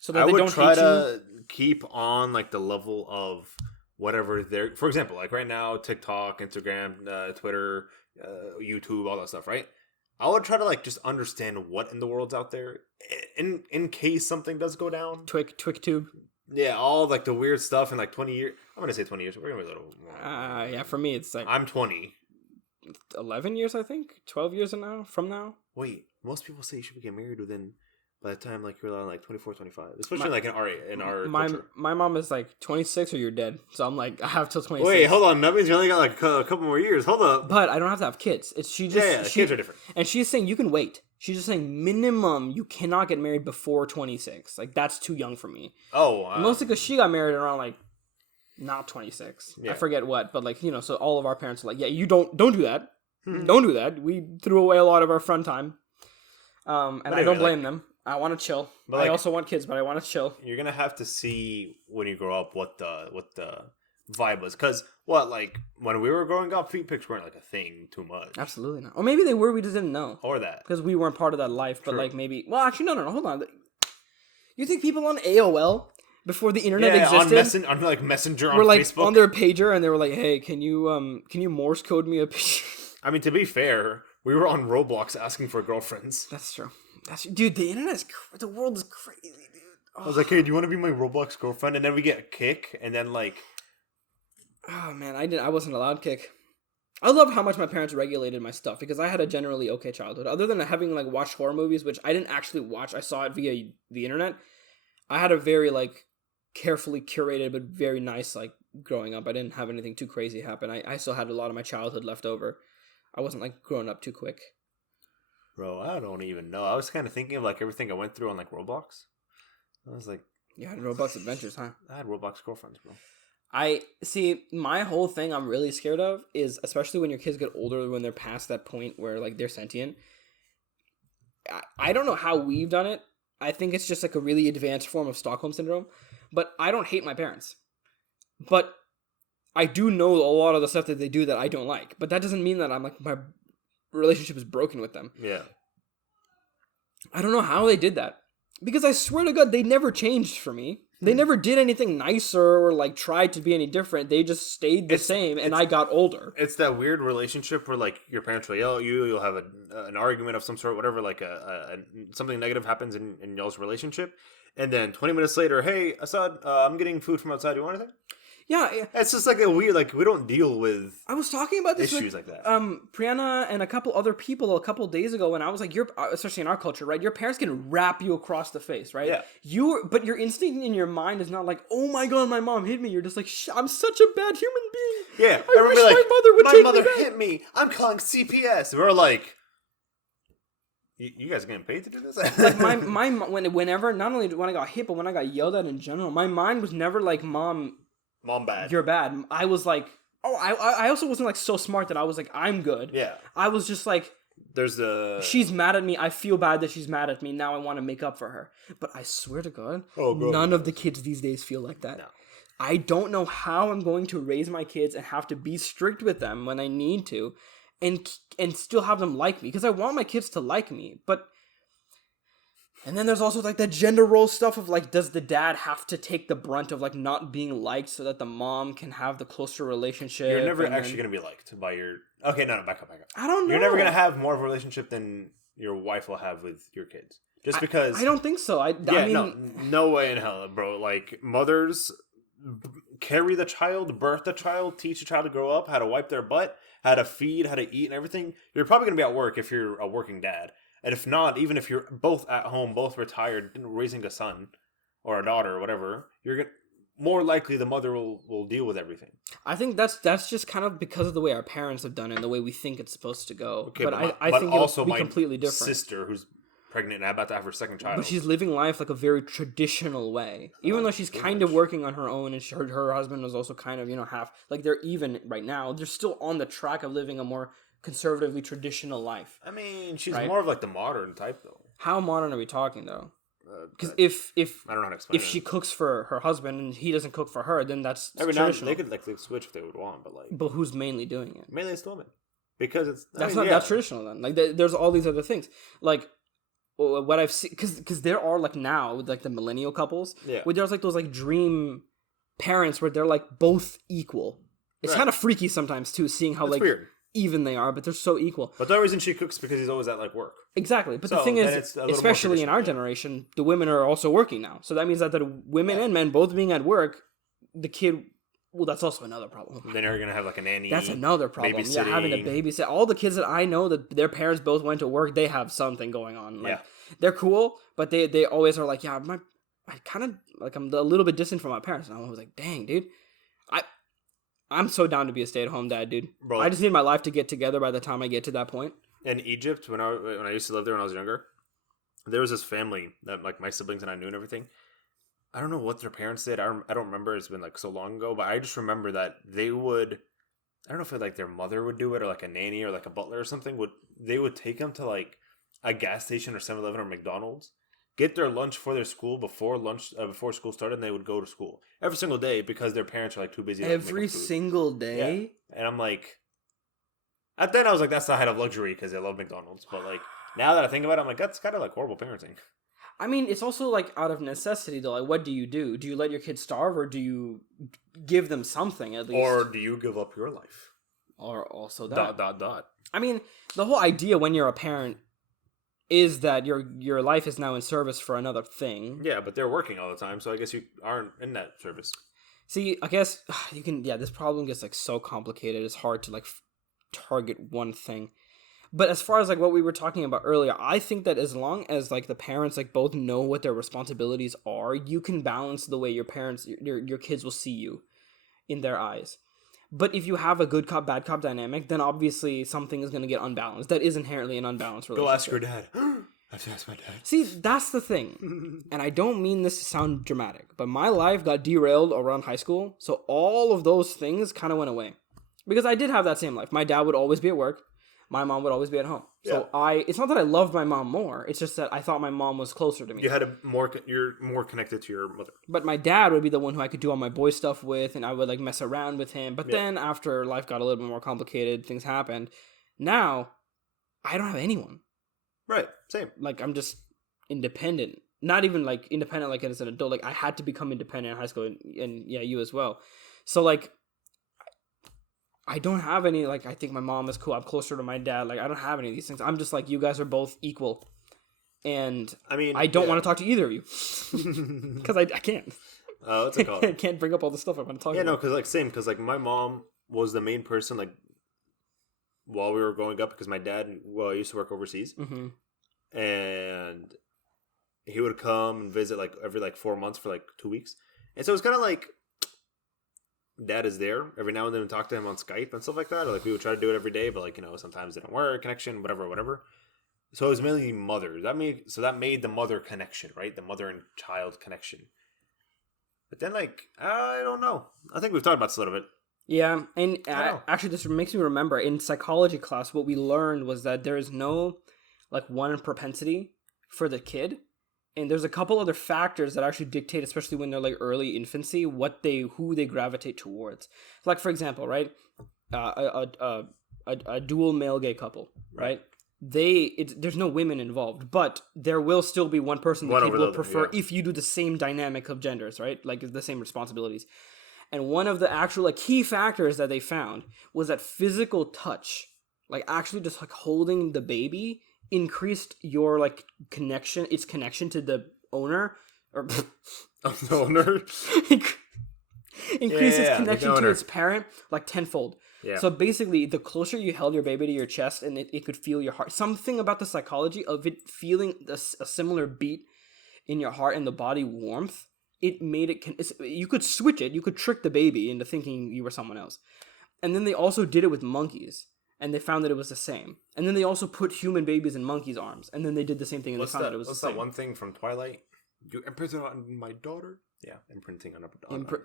so that they don't hate you. I would try to keep on like the level of whatever they're. For example, like right now, TikTok, Instagram, Twitter, YouTube, all that stuff. Right. I would try to like just understand what in the world's out there, in case something does go down. TwicTube. Yeah, all like the weird stuff in like 20 years. I'm gonna say 20 years. We're gonna be a little more. Yeah, for me it's like I'm 20. 11 years, I think. 12 years from now. Wait, most people say you should get married within by the time like you're around like 24, 25. Especially like in our culture. My mom is like 26 or you're dead. So I'm like I have till 26. Wait, hold on. That means you only got like a couple more years. Hold up. But I don't have to have kids. Kids are different. And she's saying you can wait. She's just saying minimum you cannot get married before 26. Like that's too young for me. Oh, mostly because she got married around like not 26. Yeah. I forget what, but like so all of our parents are like, yeah, you don't do that. Don't do that. We threw away a lot of our fun time, and anyway, I don't blame them. I want to chill. I also want kids, but I want to chill. You're gonna have to see when you grow up what the vibe was, because when we were growing up, feet pics weren't like a thing too much. Absolutely not. Or maybe they were. We just didn't know. Or that because we weren't part of that life. True. But like maybe. Well, actually, no. Hold on. You think people on AOL? Before the internet existed, on like Messenger on Facebook, Facebook, on their pager, and they were like, "Hey, can you Morse code me a picture?" I mean, to be fair, we were on Roblox asking for girlfriends. That's true. Dude, the world is crazy, dude. Oh. I was like, "Hey, do you want to be my Roblox girlfriend?" And then we get a kick, and then like, oh man, I wasn't allowed kick. I love how much my parents regulated my stuff because I had a generally okay childhood. Other than having like watched horror movies, which I didn't actually watch, I saw it via the internet. I had a very like carefully curated but very nice like growing up. I didn't have anything too crazy happen. I still had a lot of my childhood left over. I wasn't like growing up too quick. Bro, I don't even know. I was kind of thinking of like everything I went through on like Roblox. I was like, you had Roblox adventures, huh? I had Roblox girlfriends, bro. I see. My whole thing I'm really scared of is, especially when your kids get older, when they're past that point where like they're sentient. I don't know how we've done it. I think it's just like a really advanced form of Stockholm syndrome. But I don't hate my parents. But I do know a lot of the stuff that they do that I don't like. But that doesn't mean that I'm like my relationship is broken with them. Yeah. I don't know how they did that. Because I swear to God, they never changed for me. They never did anything nicer or like tried to be any different. They just stayed the same, and I got older. It's that weird relationship where like your parents will yell at you, you'll have an argument of some sort, whatever, like something negative happens in y'all's relationship. And then 20 minutes later, hey, Assad, I'm getting food from outside. You want anything? Yeah, It's just like a weird, like, we don't deal with I was talking about this issues with, like that. Brianna and a couple other people a couple days ago, and I was like, especially in our culture, right? Your parents can rap you across the face, right? Yeah. But your instinct in your mind is not like, oh my god, my mom hit me. You're just like, I'm such a bad human being. Yeah. I wish my mother would take me back. My mother hit me. I'm calling CPS. We're like, you guys getting paid to do this? Like whenever, not only when I got hit, but when I got yelled at in general, my mind was never like, Mom bad. You're bad. I was like, I also wasn't like so smart that I was like, I'm good. Yeah. I was just like, she's mad at me. I feel bad that she's mad at me. Now I want to make up for her. But I swear to God, none of the kids these days feel like that. No. I don't know how I'm going to raise my kids and have to be strict with them when I need to, and still have them like me, because I want my kids to like me. But and then there's also like the gender role stuff of like, does the dad have to take the brunt of like not being liked so that the mom can have the closer relationship? You're never actually going to be liked by your... Okay, no, back up. I don't know. You're never going to have more of a relationship than your wife will have with your kids. Just because... I don't think so. I mean... no way in hell, bro. Like, mothers carry the child, birth the child, teach the child to grow up, how to wipe their butt, how to feed, how to eat and everything. You're probably going to be at work if you're a working dad. And if not, even if you're both at home, both retired, raising a son or a daughter or whatever, you're more likely the mother will deal with everything. I think that's just kind of because of the way our parents have done it and the way we think it's supposed to go. Okay, but I think it'll be completely different. Sister, who's pregnant and about to have her second child, but she's living life like a very traditional way. Even though she's kind of working on her own, and her husband was also kind of half like they're even right now. They're still on the track of living a more conservatively traditional life. I mean, she's more of like the modern type, though. How modern are we talking, though? Because if I don't know how to explain if she cooks for her husband and he doesn't cook for her, then that's every now and then they could like switch if they would want, but who's mainly doing it? Mainly it's the woman, because it's that's traditional then. Like there's all these other things like what I've seen, because there are like now with like the millennial couples, where there's like those like dream parents where they're like both equal. It's kind of freaky sometimes too, seeing how weird. Even they are, but they're so equal. But the only reason she cooks because he's always at like work. Exactly, but the thing is, especially in our generation, the women are also working now. So that means that the women and men both being at work, the kid, well, that's also another problem. Then you're gonna have like a nanny. That's another problem. Yeah, having to babysit. All the kids that I know that their parents both went to work, they have something going on. Like, they're cool, but they always are like, yeah, I kind of like I'm a little bit distant from my parents. And I was like, dang, dude, I'm so down to be a stay-at-home dad, dude. Bro, I just need my life to get together by the time I get to that point. In Egypt, when I used to live there when I was younger, there was this family that like my siblings and I knew and everything. I don't know what their parents did. I don't remember. It's been like so long ago, but I just remember that they would. I don't know if like their mother would do it or like a nanny or like a butler or something. They would take them to like a gas station or 7-Eleven or McDonald's, get their lunch for their school before school started, and they would go to school every single day because their parents are like too busy. Every single day? Yeah. And I'm like, at then I was like, that's the height of luxury because they love McDonald's. But like now that I think about it, I'm like, that's kind of like horrible parenting. I mean, it's also like out of necessity though. Like, what do you do? Do you let your kids starve, or do you give them something at least? Or do you give up your life? Or also that. ... I mean, the whole idea when you're a parent is that your life is now in service for another thing. Yeah, but they're working all the time, so I guess you aren't in that service. See, I guess you can. Yeah, this problem gets like so complicated. It's hard to like target one thing. But as far as like what we were talking about earlier, I think that as long as like the parents like both know what their responsibilities are, you can balance the way your parents, your kids will see you in their eyes. But if you have a good cop, bad cop dynamic, then obviously something is going to get unbalanced. That is inherently an unbalanced relationship. Go ask your dad. I have to ask my dad. See, that's the thing. And I don't mean this to sound dramatic, but my life got derailed around high school. So all of those things kind of went away. Because I did have that same life. My dad would always be at work. My mom would always be at home. So it's not that I loved my mom more. It's just that I thought my mom was closer to me. You're more connected to your mother. But my dad would be the one who I could do all my boy stuff with, and I would like mess around with him. But then after life got a little bit more complicated, things happened. Now, I don't have anyone. Right. Same. Like, I'm just independent. Not even like independent like as an adult. Like, I had to become independent in high school, and yeah, you as well. So like, I don't have any, like, I think my mom is cool. I'm closer to my dad. Like, I don't have any of these things. I'm just like, you guys are both equal. And I mean, I don't want to talk to either of you. Because I can't. What's it called? I can't bring up all the stuff I'm going to talk about. No, because like my mom was the main person like while we were growing up because my dad used to work overseas, and he would come and visit like every like 4 months for like 2 weeks, and so it's kind of like dad is there every now and then and talk to him on Skype and stuff like that, or like we would try to do it every day, but like sometimes it didn't work, connection, whatever. So it was mainly mother. That made the mother connection, right? The mother and child connection. But then, like, I don't know. I think we've talked about this a little bit. Yeah, and actually, this makes me remember in psychology class, what we learned was that there is no, like, one propensity for the kid, and there's a couple other factors that actually dictate, especially when they're like early infancy, who they gravitate towards. Like, for example, right, a dual male gay couple, right? There's no women involved, but there will still be one person the kid will prefer if you do the same dynamic of genders, right? Like the same responsibilities. And one of the actual like key factors that they found was that physical touch, like actually just like holding the baby, increased your like its connection to the owner or the owner. Increase its connection to its parent like tenfold. Yeah. So basically, the closer you held your baby to your chest and it could feel your heart, something about the psychology of it feeling a similar beat in your heart and the body warmth, it made it, you could switch it, you could trick the baby into thinking you were someone else. And then they also did it with monkeys, and they found that it was the same. And then they also put human babies in monkeys' arms, and then they did the same thing, and they found that it was the same. What's that one thing from Twilight? You imprinted on my daughter? Yeah, imprinting on a daughter.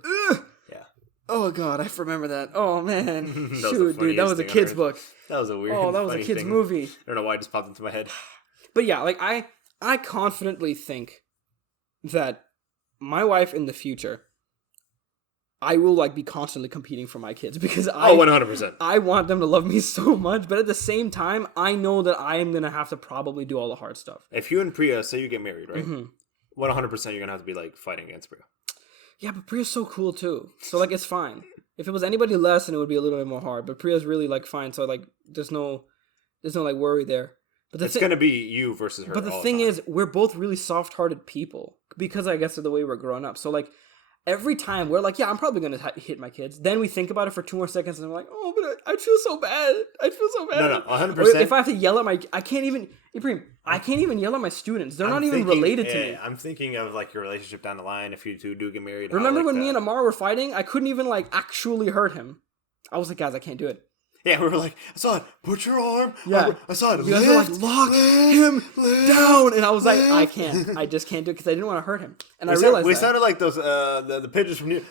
Yeah. Oh god, I remember that. Oh man, shoot, dude, that was a kid's book. That was a weird. Oh, that was a kid's movie. I don't know why it just popped into my head. But yeah, like I confidently think that my wife in the future, I will like be constantly competing for my kids because 100%. I want them to love me so much, but at the same time, I know that I am gonna have to probably do all the hard stuff. If you and Priya say you get married, right? 100% you're gonna have to be like fighting against Priya. Yeah, but Priya's so cool too. So like it's fine. If it was anybody less, then it would be a little bit more hard. But Priya's really like fine, so like there's no like worry there. But it's gonna be you versus her. But the thing is, we're both really soft-hearted people because I guess of the way we're growing up. So like every time we're like, yeah, I'm probably gonna hit my kids. Then we think about it for 2 more seconds, and we're like, oh, but I feel so bad. I feel so bad. No, 100%. If I have to yell at I can't even yell at my students. They're not even related to me. I'm thinking of like your relationship down the line if you two do get married. Remember when me and Amar were fighting? I couldn't even like actually hurt him. I was like, guys, I can't do it. Yeah, we were like, Assad, put your arm. Yeah, Assad, you guys were like, lock him down, and I was like, I can't. I just can't do it because I didn't want to hurt him. And I realized we sounded like those the pigeons from New.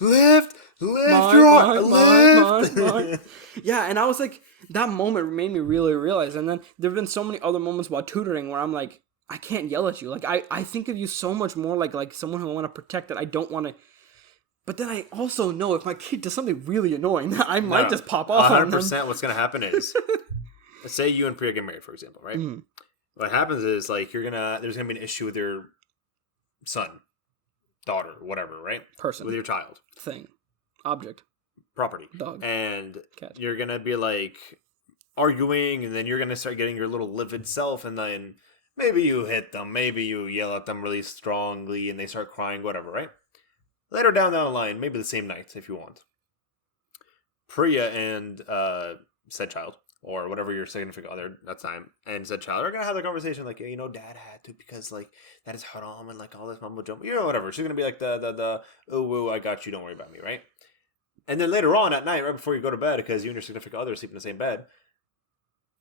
Lift your arm, lift. Yeah, and I was like, that moment made me really realize. And then there've been so many other moments while tutoring where I'm like, I can't yell at you. Like I think of you so much more like someone who I want to protect that I don't want to. But then I also know if my kid does something really annoying, I might just pop off 100%. 100%. What's going to happen is, let's say you and Priya get married, for example, right? Mm-hmm. What happens is like there's gonna be an issue with your son, daughter, whatever, right? Person, with your child, thing, object, property, dog, and cat. You're gonna be like arguing, and then you're gonna start getting your little livid self, and then maybe you hit them, maybe you yell at them really strongly, and they start crying, whatever, right? Later down the line, maybe the same night, if you want, Priya and said child, or whatever your significant other that time, and said child are going to have the conversation like, dad had to because, like, that is haram and, like, all this mumbo jumbo, whatever. She's going to be like oh, woo, I got you, don't worry about me, right? And then later on at night, right before you go to bed, because you and your significant other sleep in the same bed,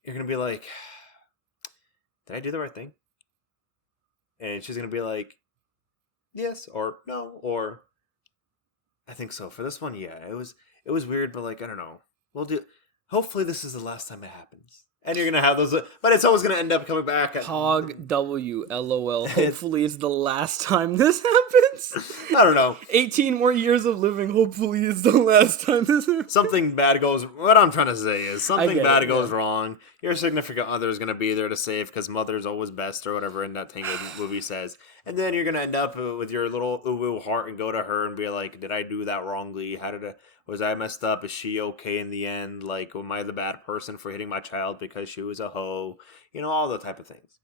you're going to be like, did I do the right thing? And she's going to be like, yes, or no, or I think so. For this one, yeah, it was weird, but like I don't know. We'll do. Hopefully, this is the last time it happens, and you're gonna have those. But it's always gonna end up coming back. Pog W LOL. Hopefully, it's the last time this happens. I don't know. 18 more years of living. Hopefully, it's the last time this happens. Something bad goes. What I'm trying to say is something bad goes wrong. Your significant other is gonna be there to save because mother's always best or whatever in that tango movie says. And then you're gonna end up with your little ooh heart and go to her and be like, "Did I do that wrongly? Was I messed up? Is she okay in the end? Like, am I the bad person for hitting my child because she was a hoe? All the type of things."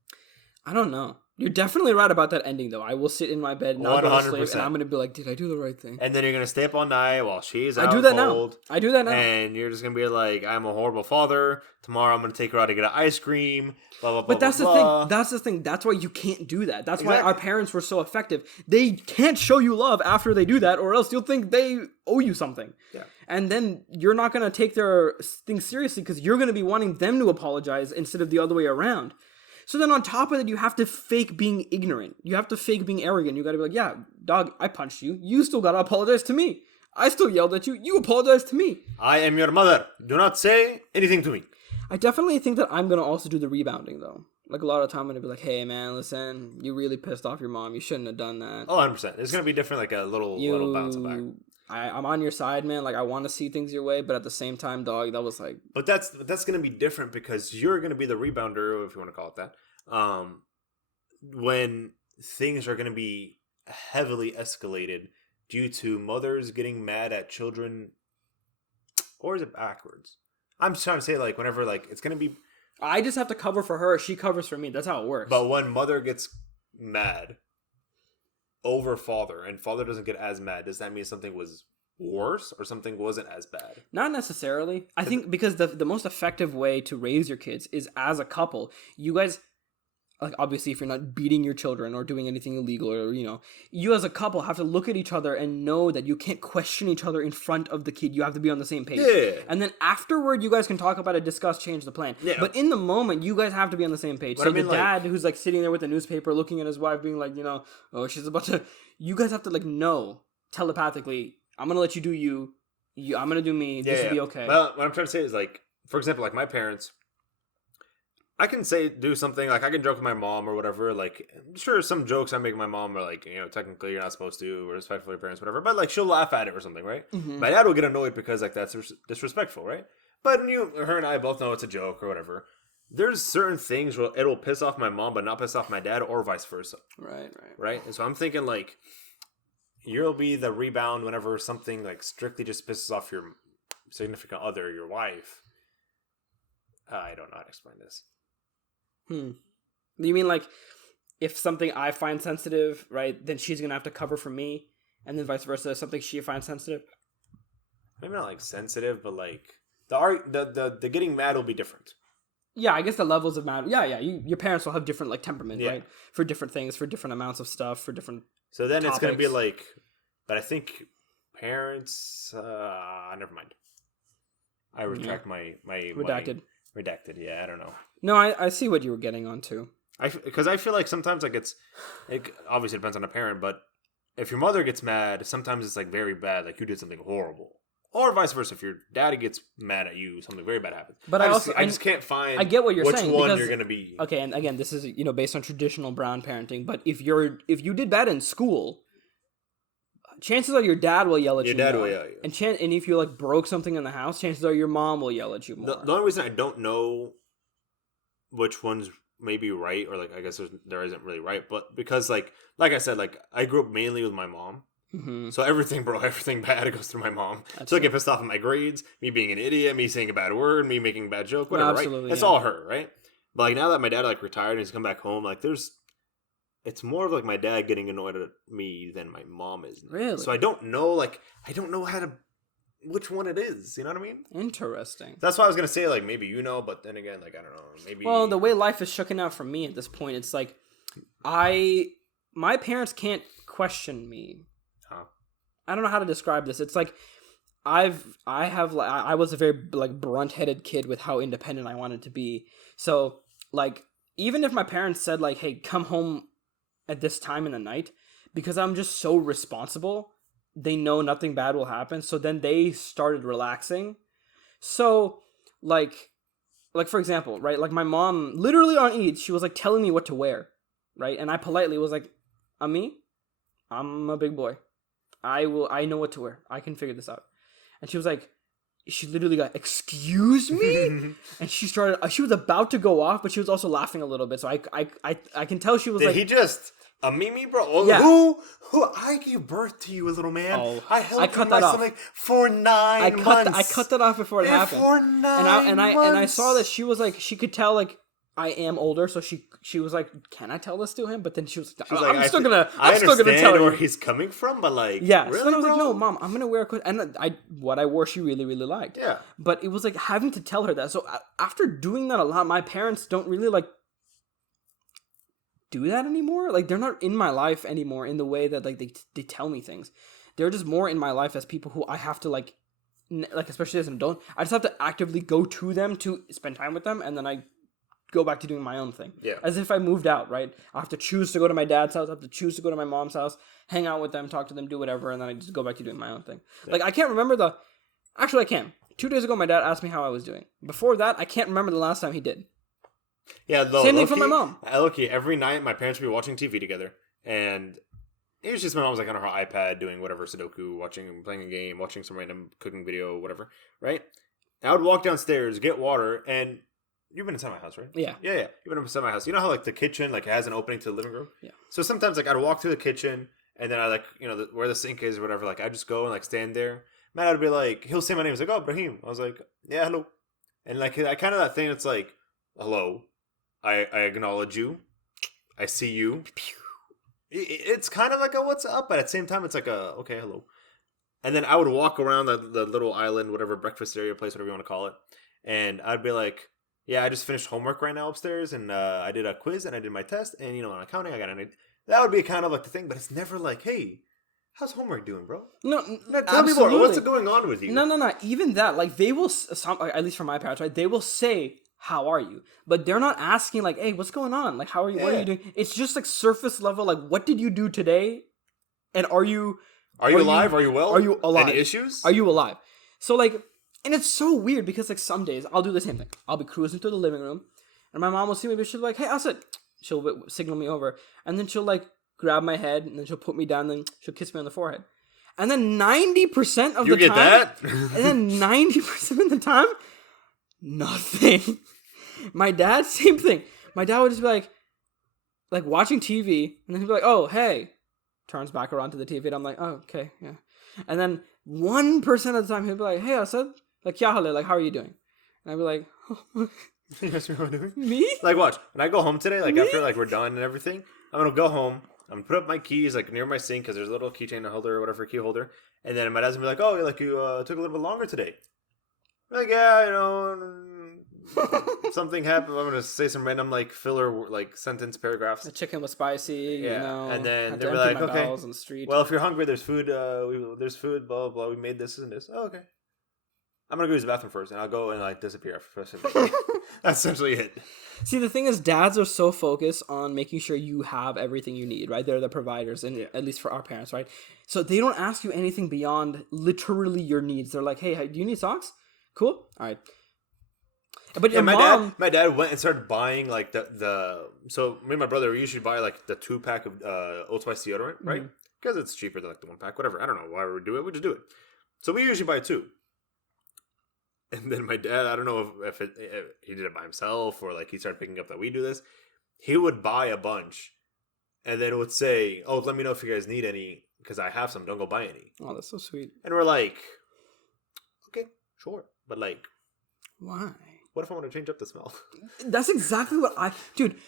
I don't know. You're definitely right about that ending, though. I will sit in my bed, not go to sleep, 100%. and I'm going to be like, did I do the right thing? And then you're going to stay up all night while she's I out do that cold. now. I do that now. And you're just going to be like, I'm a horrible father. Tomorrow I'm going to take her out to get an ice cream. Blah, blah, blah, But that's blah, the blah. thing. That's the thing. That's why you can't do that. That's why Exactly. our parents were so effective. They can't show you love after they do that, or else you'll think they owe you something. Yeah. And then you're not going to take their things seriously because you're going to be wanting them to apologize instead of the other way around. So then on top of it, you have to fake being ignorant. You have to fake being arrogant. You got to be like, yeah, dog, I punched you. You still got to apologize to me. I still yelled at you. You apologize to me. I am your mother. Do not say anything to me. I definitely think that I'm going to also do the rebounding, though. Like, a lot of time I'm going to be like, hey, man, listen, you really pissed off your mom. You shouldn't have done that. Oh, 100%. It's going to be different, like a little bounce back. I'm on your side, man. Like, I want to see things your way, but at the same time, dog, that was like... But that's going to be different because you're going to be the rebounder, if you want to call it that. When things are going to be heavily escalated due to mothers getting mad at children, or is it backwards? I'm just trying to say, like, whenever, like, it's going to be... I just have to cover for her. She covers for me. That's how it works. But when mother gets mad over father, and father doesn't get as mad, does that mean something was worse or something wasn't as bad? Not necessarily. I think because the most effective way to raise your kids is as a couple. You guys... Like, obviously, if you're not beating your children or doing anything illegal or, you as a couple have to look at each other and know that you can't question each other in front of the kid. You have to be on the same page. Yeah. And then afterward, you guys can talk about it, discuss, change the plan. Yeah. But in the moment, you guys have to be on the same page. But so the dad who's, like, sitting there with the newspaper looking at his wife being like, oh, she's about to... You guys have to, like, know telepathically, I'm going to let you do you. I'm going to do me. This will be okay. Well, what I'm trying to say is, like, for example, like, my parents... I can do something, like, I can joke with my mom or whatever, like, sure, some jokes I make with my mom are, like, technically you're not supposed to, or respectful of your parents, whatever, but, like, she'll laugh at it or something, right? Mm-hmm. My dad will get annoyed because, like, that's disrespectful, right? But her and I both know it's a joke or whatever. There's certain things where it'll piss off my mom, but not piss off my dad, or vice versa. Right? And so I'm thinking, like, you'll be the rebound whenever something, like, strictly just pisses off your significant other, your wife. I don't know how to explain this. You mean like if something I find sensitive, right, then she's gonna have to cover for me, and then vice versa, something she finds sensitive? Maybe not like sensitive, but like the getting mad will be different. Yeah, I guess the levels of mad. Yeah. Your parents will have different like temperament, right, for different things, for different amounts of stuff, for different. So then topics. It's gonna be like, but I think parents. Never mind. I retract my redacted. Redacted, yeah, I don't know. No, I see what you were getting onto. Because I feel like sometimes, like, it obviously depends on the parent, but if your mother gets mad, sometimes it's, like, very bad, like, you did something horrible. Or vice versa, if your daddy gets mad at you, something very bad happens. But I just can't find I get what you're saying, which one because, you're going to be. Okay, and again, this is, based on traditional brown parenting, but if you did bad in school... Chances are your dad will yell at you. Your dad will yell at you. And if you like broke something in the house, chances are your mom will yell at you more. The only reason I don't know which one's maybe right, or like I guess there isn't really right, but because like I said, like I grew up mainly with my mom, so everything bad goes through my mom. So I get pissed off at my grades, me being an idiot, me saying a bad word, me making a bad joke, whatever. Right? It's all her, right? But like now that my dad like retired and he's come back home, like it's more of like my dad getting annoyed at me than my mom is now. Really? So I don't know which one it is. You know what I mean? Interesting. That's why I was going to say, like, maybe but then again, like, I don't know. Maybe. Well, the way life is shooken out for me at this point, it's like, my parents can't question me. Huh? I don't know how to describe this. It's like, I was a very, like, brunt-headed kid with how independent I wanted to be. So, like, even if my parents said, like, hey, come home at this time in the night, because I'm just so responsible, they know nothing bad will happen, so then they started relaxing. So like for example, right, like my mom literally on Eid, she was like telling me what to wear, right, and I politely was like, I'm a big boy, I know what to wear, I can figure this out. And she was like, she literally got, excuse me? And she was about to go off, but she was also laughing a little bit. So I can tell she was Did he just, a Mimi, bro? Yeah. Who, I gave birth to you, little man. Oh, I held you in my stomach for 9 months. I cut that off before it happened. For 9 months. And I saw that she was like, she could tell like, I am older, so she was like, "Can I tell this to him?" But then she was like, She was like, I'm still I gonna understand tell where you. he's coming from, but like, Yeah. really, So then I was like, bro? "No, mom, I'm gonna wear a coat." And what I wore, she really really liked. Yeah. But it was like having to tell her that. So after doing that a lot, my parents don't really like do that anymore. Like they're not in my life anymore in the way that like they tell me things. They're just more in my life as people who I have to like especially as an adult, I just have to actively go to them to spend time with them, and then I go back to doing my own thing. Yeah. As if I moved out, right? I have to choose to go to my dad's house, I have to choose to go to my mom's house, hang out with them, talk to them, do whatever, and then I just go back to doing my own thing. Yeah. Like I can't remember actually I can. 2 days ago my dad asked me how I was doing. Before that, I can't remember the last time he did. Yeah, same thing for my mom. Look, every night my parents would be watching TV together, and it was just my mom was like on her iPad doing whatever, Sudoku, playing a game, watching some random cooking video, whatever, right? And I would walk downstairs, get water, and you've been inside my house, right? Yeah. Yeah. You've been inside my house. You know how like the kitchen like has an opening to the living room? Yeah. So sometimes like I'd walk through the kitchen, and then I like, where the sink is or whatever, like I just go and like stand there. Man, I'd be like, he'll say my name. He's like, "Oh, Brahim." I was like, "Yeah, hello." And like I kind of that thing, it's like, "Hello, I acknowledge you. I see you." It's kind of like a what's up, but at the same time, it's like a okay, hello. And then I would walk around the little island, whatever, breakfast area place, whatever you want to call it. And I'd be like, "Yeah, I just finished homework right now upstairs, and I did a quiz, and I did my test, and on accounting, I got an." That would be kind of like the thing, but it's never like, "Hey, how's homework doing, bro?" No, tell me more. What's going on with you? No. Even that, like they will, at least for my parents, right? They will say, "How are you?" But they're not asking like, "Hey, what's going on? Like, how are you? Yeah. What are you doing?" It's just like surface level, like, "What did you do today?" And are you alive? Are you well? Are you alive? Any issues? Are you alive? So like, and it's so weird because like some days I'll do the same thing. I'll be cruising through the living room, and my mom will see me, but she'll be like, "Hey, Asad," she'll signal me over, and then she'll like grab my head, and then she'll put me down, and then she'll kiss me on the forehead. And then 90% of the time, you get that? And then 90% of the time, nothing. My dad, same thing. My dad would just be like watching TV, and then he'd be like, "Oh, hey," turns back around to the TV, and I'm like, "Oh, okay, yeah." And then 1% of the time, he'd be like, "Hey, Asad, like, kya hal hai? Like, how are you doing?" And I'd be like, "Oh, yes, you're doing me?" Like, watch, when I go home today, like, after, like, we're done and everything, I'm gonna go home, I'm gonna put up my keys, like, near my sink, because there's a little keychain holder or whatever, key holder, and then my dad's gonna be like, "Oh, like, you took a little bit longer today." I'm like, "Yeah, something happened." I'm gonna say some random, like, filler, like, sentence paragraphs. The chicken was spicy, yeah. And then they'll be like, "Okay, on the street. Well, if you're hungry, there's food, there's food, blah, blah, blah, we made this and this." "Oh, okay. I'm gonna go use the bathroom first, and I'll go and, like, disappear after That's essentially it. See, the thing is, dads are so focused on making sure you have everything you need, right? They're the providers, and at least for our parents, right? So they don't ask you anything beyond literally your needs. They're like, "Hey, do you need socks? Cool, all right." But your mom, my dad went and started buying like the. So me and my brother, we usually buy like the 2-pack of Old Spice deodorant, right? Because it's cheaper than like the 1-pack, whatever. I don't know why we do it. We just do it. So we usually buy 2. And then my dad, I don't know if he did it by himself or like he started picking up that we do this. He would buy a bunch, and then it would say, "Oh, let me know if you guys need any because I have some. Don't go buy any." Oh, that's so sweet. And we're like, "Okay, sure," but like, why? What if I want to change up the smell? That's exactly what dude,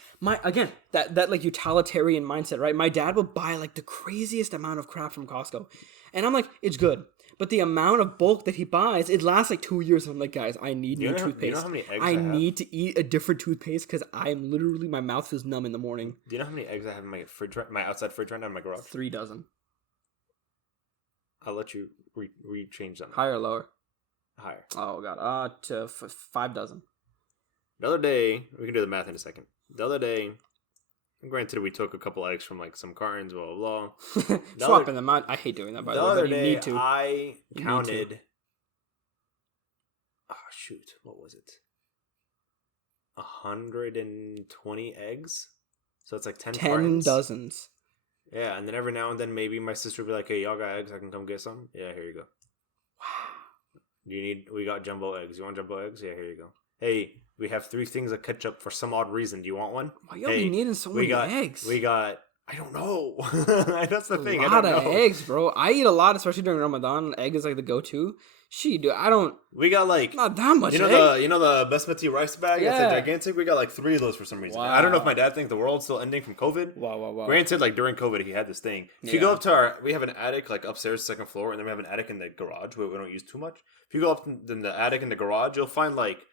again, that like utilitarian mindset, right? My dad would buy like the craziest amount of crap from Costco. And I'm like, it's good. But the amount of bulk that he buys, it lasts like 2 years. And I'm like, guys, I need new toothpaste. Do you know how many eggs I need to eat a different toothpaste because I'm literally, my mouth feels numb in the morning. Do you know how many eggs I have in my fridge, my outside fridge right now in my garage? 3 dozen. I'll let you re-change them. Higher or lower? Higher. Oh, God. 5 dozen. The other day, we can do the math in a second. The other day, granted, we took a couple eggs from like some cartons, blah, blah, blah. Swapping them out. I hate doing that, by the way. The other day, day, you need to. I counted... Oh, shoot. What was it? 120 eggs? So it's like 10 cartons. Dozens. Yeah, and then every now and then, maybe my sister would be like, "Hey, y'all got eggs? I can come get some?" "Yeah, here you go." Wow. We got jumbo eggs. You want jumbo eggs? "Yeah, here you go." "Hey, we have 3 things of ketchup for some odd reason. Do you want one?" Why y'all be needing so many eggs? We got I don't know. That's the thing. A I lot don't of know. eggs, bro. I eat a lot, especially during Ramadan. Egg is like the go-to. She do. I don't. We got like Not that much you know egg. the basmati rice bag. It's like Yeah. gigantic. We got like 3 of those for some reason. Wow. I don't know if my dad thinks the world's still ending from COVID. Wow. Granted, like during COVID, he had this thing. If you go up to we have an attic like upstairs, second floor, and then we have an attic in the garage where we don't use too much. If you go up in the attic in the garage, you'll find like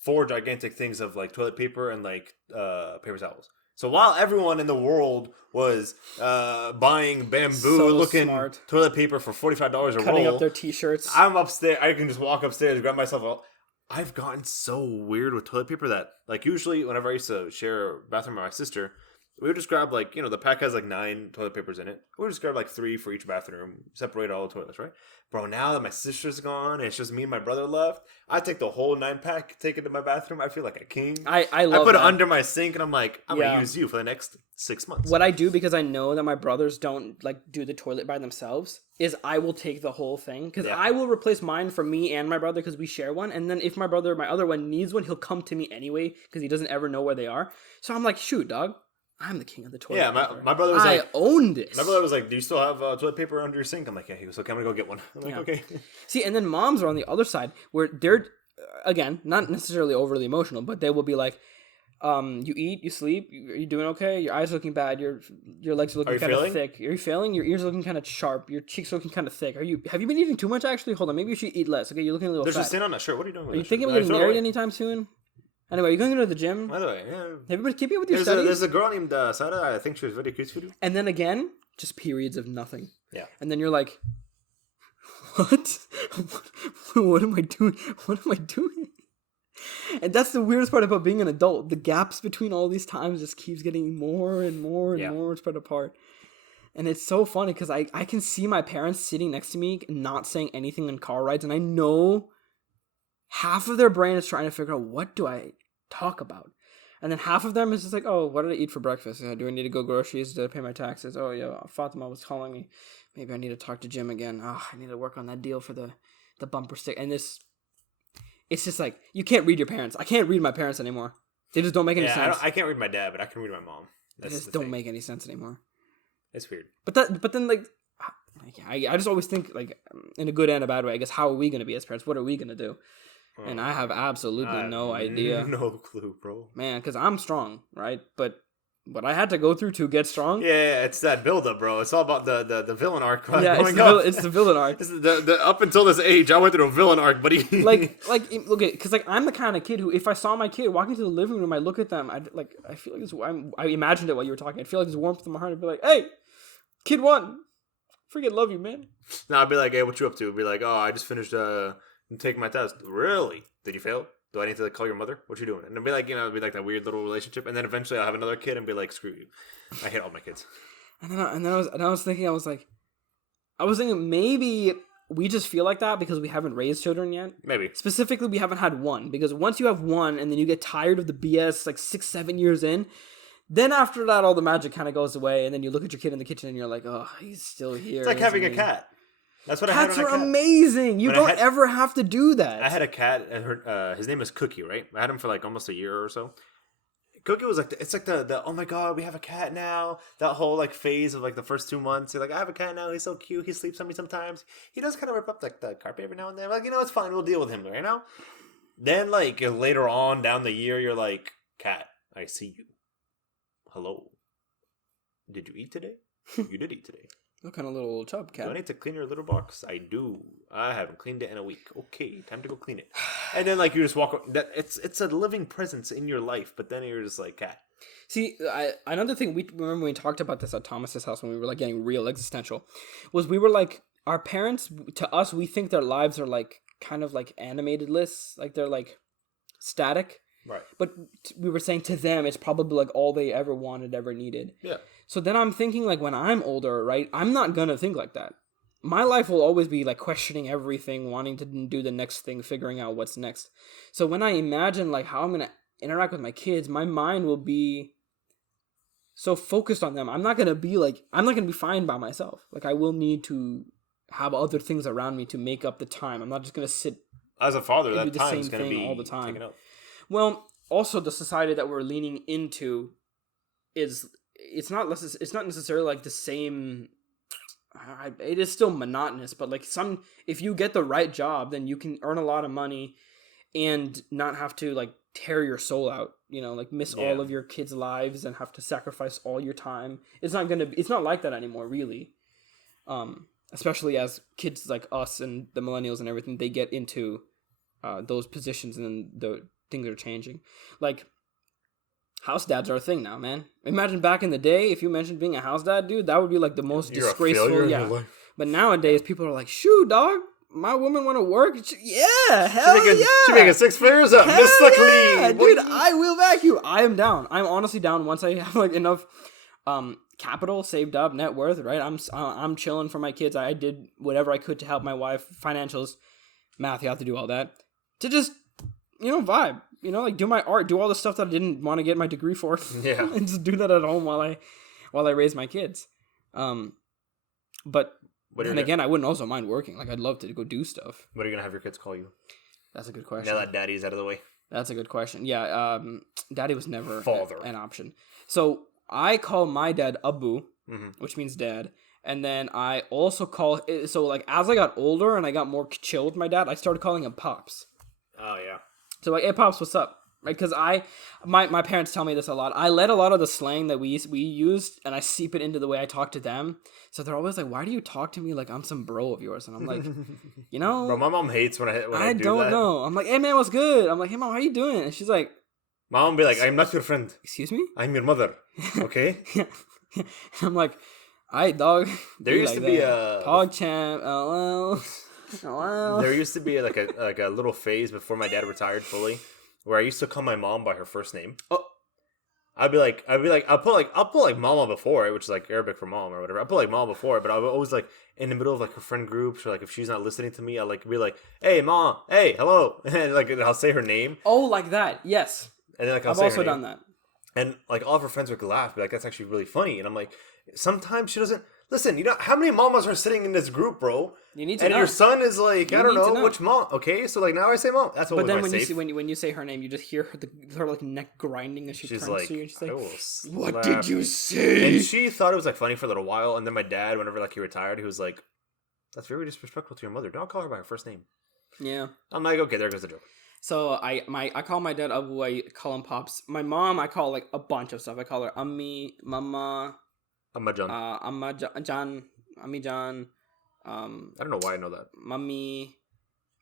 4 gigantic things of like toilet paper and like paper towels. So while everyone in the world was buying bamboo-looking toilet paper for $45 a Cutting roll, up their t-shirts. I'm upstairs. I can just walk upstairs, grab myself out. I've gotten so weird with toilet paper that, like, usually whenever I used to share a bathroom with my sister, we would just grab, like, the pack has, like, 9 toilet papers in it. We would just grab, like, 3 for each bathroom, separate all the toilets, right? Bro, now that my sister's gone and it's just me and my brother left, I take the whole 9-pack, take it to my bathroom. I feel like a king. I love I put that. it under my sink, and I'm like, I'm going to use you for the next 6 months. What I do, because I know that my brothers don't, like, do the toilet by themselves, is I will take the whole thing. Because I will replace mine for me and my brother because we share one. And then if my brother, my other one, needs one, he'll come to me anyway because he doesn't ever know where they are. So I'm like, shoot, dog. I'm the king of the toilet paper. My brother was like... I own this. My brother was like, do you still have toilet paper under your sink? I'm like, yeah. He goes, okay, I'm going to go get one. I'm like, okay. See, and then moms are on the other side where they're, again, not necessarily overly emotional, but they will be like, you eat, you sleep, are you doing okay? Your eyes are looking bad, your legs are looking kind of thick. Are you failing? Your ears are looking kind of sharp, your cheeks are looking kind of thick. Have you been eating too much actually? Hold on, maybe you should eat less. Okay, you're looking a little fat. There's a stain on that shirt. What are you doing with Are you thinking of getting married anytime soon? Anyway, are you going to the gym? By the way, yeah. Have you been keeping up with your studies? There's a girl named Sarah. I think she was very cute for you. And then again, just periods of nothing. Yeah. And then you're like, what? What am I doing? What am I doing? And that's the weirdest part about being an adult. The gaps between all these times just keeps getting more and more and more spread apart. And it's so funny because I can see my parents sitting next to me not saying anything in car rides. And I know half of their brain is trying to figure out, what do I talk about? And then half of them is just like, oh, what did I eat for breakfast? Do I need to go groceries? Did I pay my taxes? Oh, yeah, Fatima was calling me. Maybe I need to talk to Jim again. Oh, I need to work on that deal for the bumper stick. And it's just like, you can't read your parents. I can't read my parents anymore. They just don't make any sense. I can't read my dad, but I can read my mom. They just don't make any sense anymore. It's weird. But then, like, I just always think, like, in a good and a bad way, I guess, how are we going to be as parents? What are we going to do? And I have absolutely no idea. No clue, bro. Man, because I'm strong, right? But what I had to go through to get strong. Yeah, it's that build-up, bro. It's all about the villain arc. Yeah, it's the villain arc. Up until this age, I went through a villain arc, buddy. like look at, because like I'm the kind of kid who, if I saw my kid walking to the living room, I look at them, I feel like this. I imagined it while you were talking. I feel like this warmth in my heart. I'd be like, hey, kid one, freaking love you, man. Now I'd be like, hey, what you up to? I'd be like, oh, I just finished taking my test. Really? Did you fail? Do I need to call your mother? What you doing? And it'd be like, it'd be like that weird little relationship. And then eventually I'll have another kid and be like, screw you. I hate all my kids. And then I was thinking maybe we just feel like that because we haven't raised children yet. Maybe. Specifically, we haven't had one. Because once you have one and then you get tired of the BS like 6-7 years in, then after that, all the magic kind of goes away. And then you look at your kid in the kitchen and you're like, oh, he's still here. It's like having a cat. That's what Cats are amazing. You don't ever have to do that. I had a cat. His name is Cookie, right? I had him for like almost a year or so. Cookie was like, it's like the oh my god, we have a cat now. That whole like phase of like the first 2 months. You're like, I have a cat now. He's so cute. He sleeps on me sometimes. He does kind of rip up like the carpet every now and then. I'm like, it's fine. We'll deal with him right now. Then like later on down the year, you're like, cat, I see you. Hello. Did you eat today? You did eat today. What kind of little chub cat? Do I need to clean your litter box? I do. I haven't cleaned it in a week. Okay, time to go clean it. And then like you just walk. It's a living presence in your life, but then you're just like, cat. See, another thing we remember when we talked about this at Thomas's house when we were like getting real existential, was we were like, our parents, to us, we think their lives are like kind of like animated lists, like they're like static. Right. But we were saying to them, it's probably like all they ever wanted, ever needed. Yeah. So then I'm thinking like when I'm older, right, I'm not going to think like that. My life will always be like questioning everything, wanting to do the next thing, figuring out what's next. So when I imagine like how I'm going to interact with my kids, my mind will be so focused on them. I'm not going to be fine by myself. Like I will need to have other things around me to make up the time. I'm not just going to sit as a father, and that do the time is same going to thing be all the time. taken up. Well, also the society that we're leaning into is it's not necessarily like the same. It is still monotonous, but like if you get the right job, then you can earn a lot of money and not have to like tear your soul out, like miss all of your kids' lives and have to sacrifice all your time. It's not like that anymore, really. Especially as kids like us and the millennials and everything, they get into those positions, and then the things are changing. Like, house dads are a thing now, man. Imagine back in the day, if you mentioned being a house dad, dude, that would be like the most disgraceful. In your life. But nowadays, people are like, "Shoot, dog, my woman want to work." Yeah, hell yeah. She making 6 figures up, Miss yeah, dude. I will back you. I am down. I'm honestly down once I have like enough capital saved up, net worth. Right, I'm chilling for my kids. I did whatever I could to help my wife, financials, math. You have to do all that to just vibe. Like do my art, do all the stuff that I didn't want to get my degree for. Yeah. And just do that at home while I raise my kids. But again, I wouldn't also mind working. Like I'd love to go do stuff. What are you gonna have your kids call you? That's a good question. Now that daddy's out of the way. That's a good question. Yeah, daddy was never Father. an option. So I call my dad Abu, which means dad. And then I also call, so like as I got older and I got more chill with my dad, I started calling him Pops. Oh yeah. So like, hey Pops, what's up? Right? Because my parents tell me this a lot. I let a lot of the slang that we used, and I seep it into the way I talk to them. So they're always like, "Why do you talk to me like I'm some bro of yours?" And I'm like, Bro, my mom hates when I do that. I don't know. I'm like, "Hey man, what's good?" I'm like, "Hey mom, how you doing?" And she's like, "Mom, be like, I'm not your friend. Excuse me? I'm your mother. Okay." I'm like, "Alright, dog." There used to be a PogChamp. Oh well. There used to be like a little phase before my dad retired fully, where I used to call my mom by her first name. Oh, I'll put like mama before it, which is like Arabic for mom or whatever. I'll put like mama before it, but I'll always like in the middle of like her friend groups, or like if she's not listening to me, I'll like be like, "Hey mom, hey, hello," and like I'll say her name. Oh, like that, yes. And then like I've also done that. And like all of her friends would laugh, be like, "That's actually really funny." And I'm like, sometimes she doesn't listen. How many mamas are sitting in this group, bro? You need to and know. Your son is like, I don't know which mom. Okay, so like now I say mom. That's what. But then when you say her name, you just hear her like neck grinding as she turns like, to you, and she's like, "What did you say?" And she thought it was like funny for a little while, and then my dad, whenever like he retired, he was like, "That's very disrespectful to your mother. Don't call her by her first name." Yeah. I'm like, okay, there goes the joke. So I call my dad Abu. I call him Pops. My mom, I call like a bunch of stuff. I call her Ammi, Mama, Amma Jan. Amma Jan, Ammi Jan. I don't know why I know that. Mummy.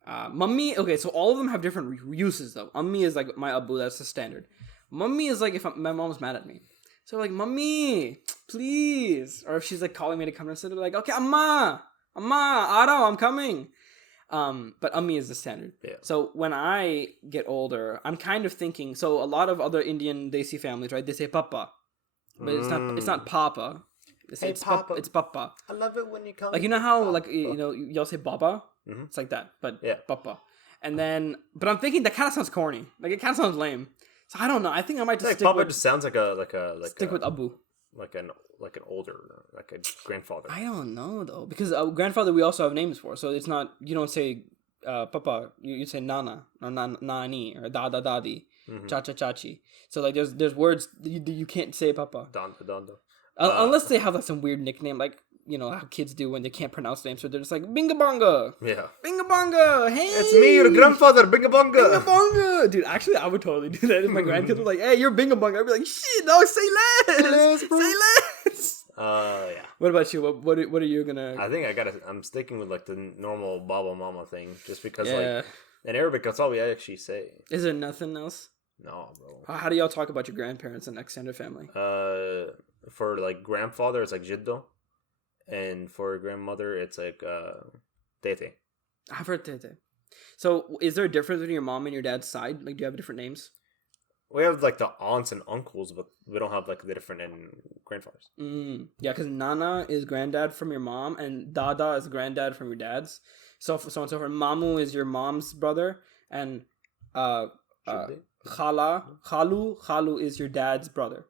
Mummy. Okay, so all of them have different uses though. Ammi is like my Abu. That's the standard. Mummy is like if my mom's mad at me. So like, Mummy, please. Or if she's like calling me to come to sit, like, okay, Amma, Aro, I'm coming. But Ammi is the standard. Yeah. So when I get older, I'm kind of thinking. So a lot of other Indian Desi families, right? They say Papa, but it's not Papa. They say it's Papa. It's Papa. I love it when you call. Like how Papa. Like y'all say Baba. Mm-hmm. It's like that, but yeah, Papa. And then, but I'm thinking that kind of sounds corny. Like it kind of sounds lame. So I don't know. I think I might just stick Papa with. Just sounds like stick with Abu. Like an older, like a grandfather. I don't know though, because grandfather we also have names for, so it's not, you don't say Papa, you say Nana or Nani or Dada Dadi, Chacha Chachi. So like there's words you can't say Papa. Dondo. Unless they have like some weird nickname, like how kids do when they can't pronounce names, so they're just like Binga Bonga. Yeah. Binga Bonga. Hey, it's me, your grandfather, Binga Bonga. Binga Bonga. Dude, actually, I would totally do that if my grandkids were like, "Hey, you're Binga Bonga." I'd be like, "Shit, no, say less, bro. Say less." Yeah. What about you? What are you gonna? I think I'm sticking with like the normal Baba Mama thing, just because like in Arabic that's all we actually say. Is there nothing else? No, bro. How do y'all talk about your grandparents and extended family? For like grandfather, it's like Jiddo. And for grandmother, it's like Tete. I've heard Tete. So, is there a difference between your mom and your dad's side? Like, do you have different names? We have like the aunts and uncles, but we don't have like the different grandfathers. Yeah, because Nana is granddad from your mom, and Dada is granddad from your dad's. So on and so forth. Mamu is your mom's brother, and Khalu is your dad's brother.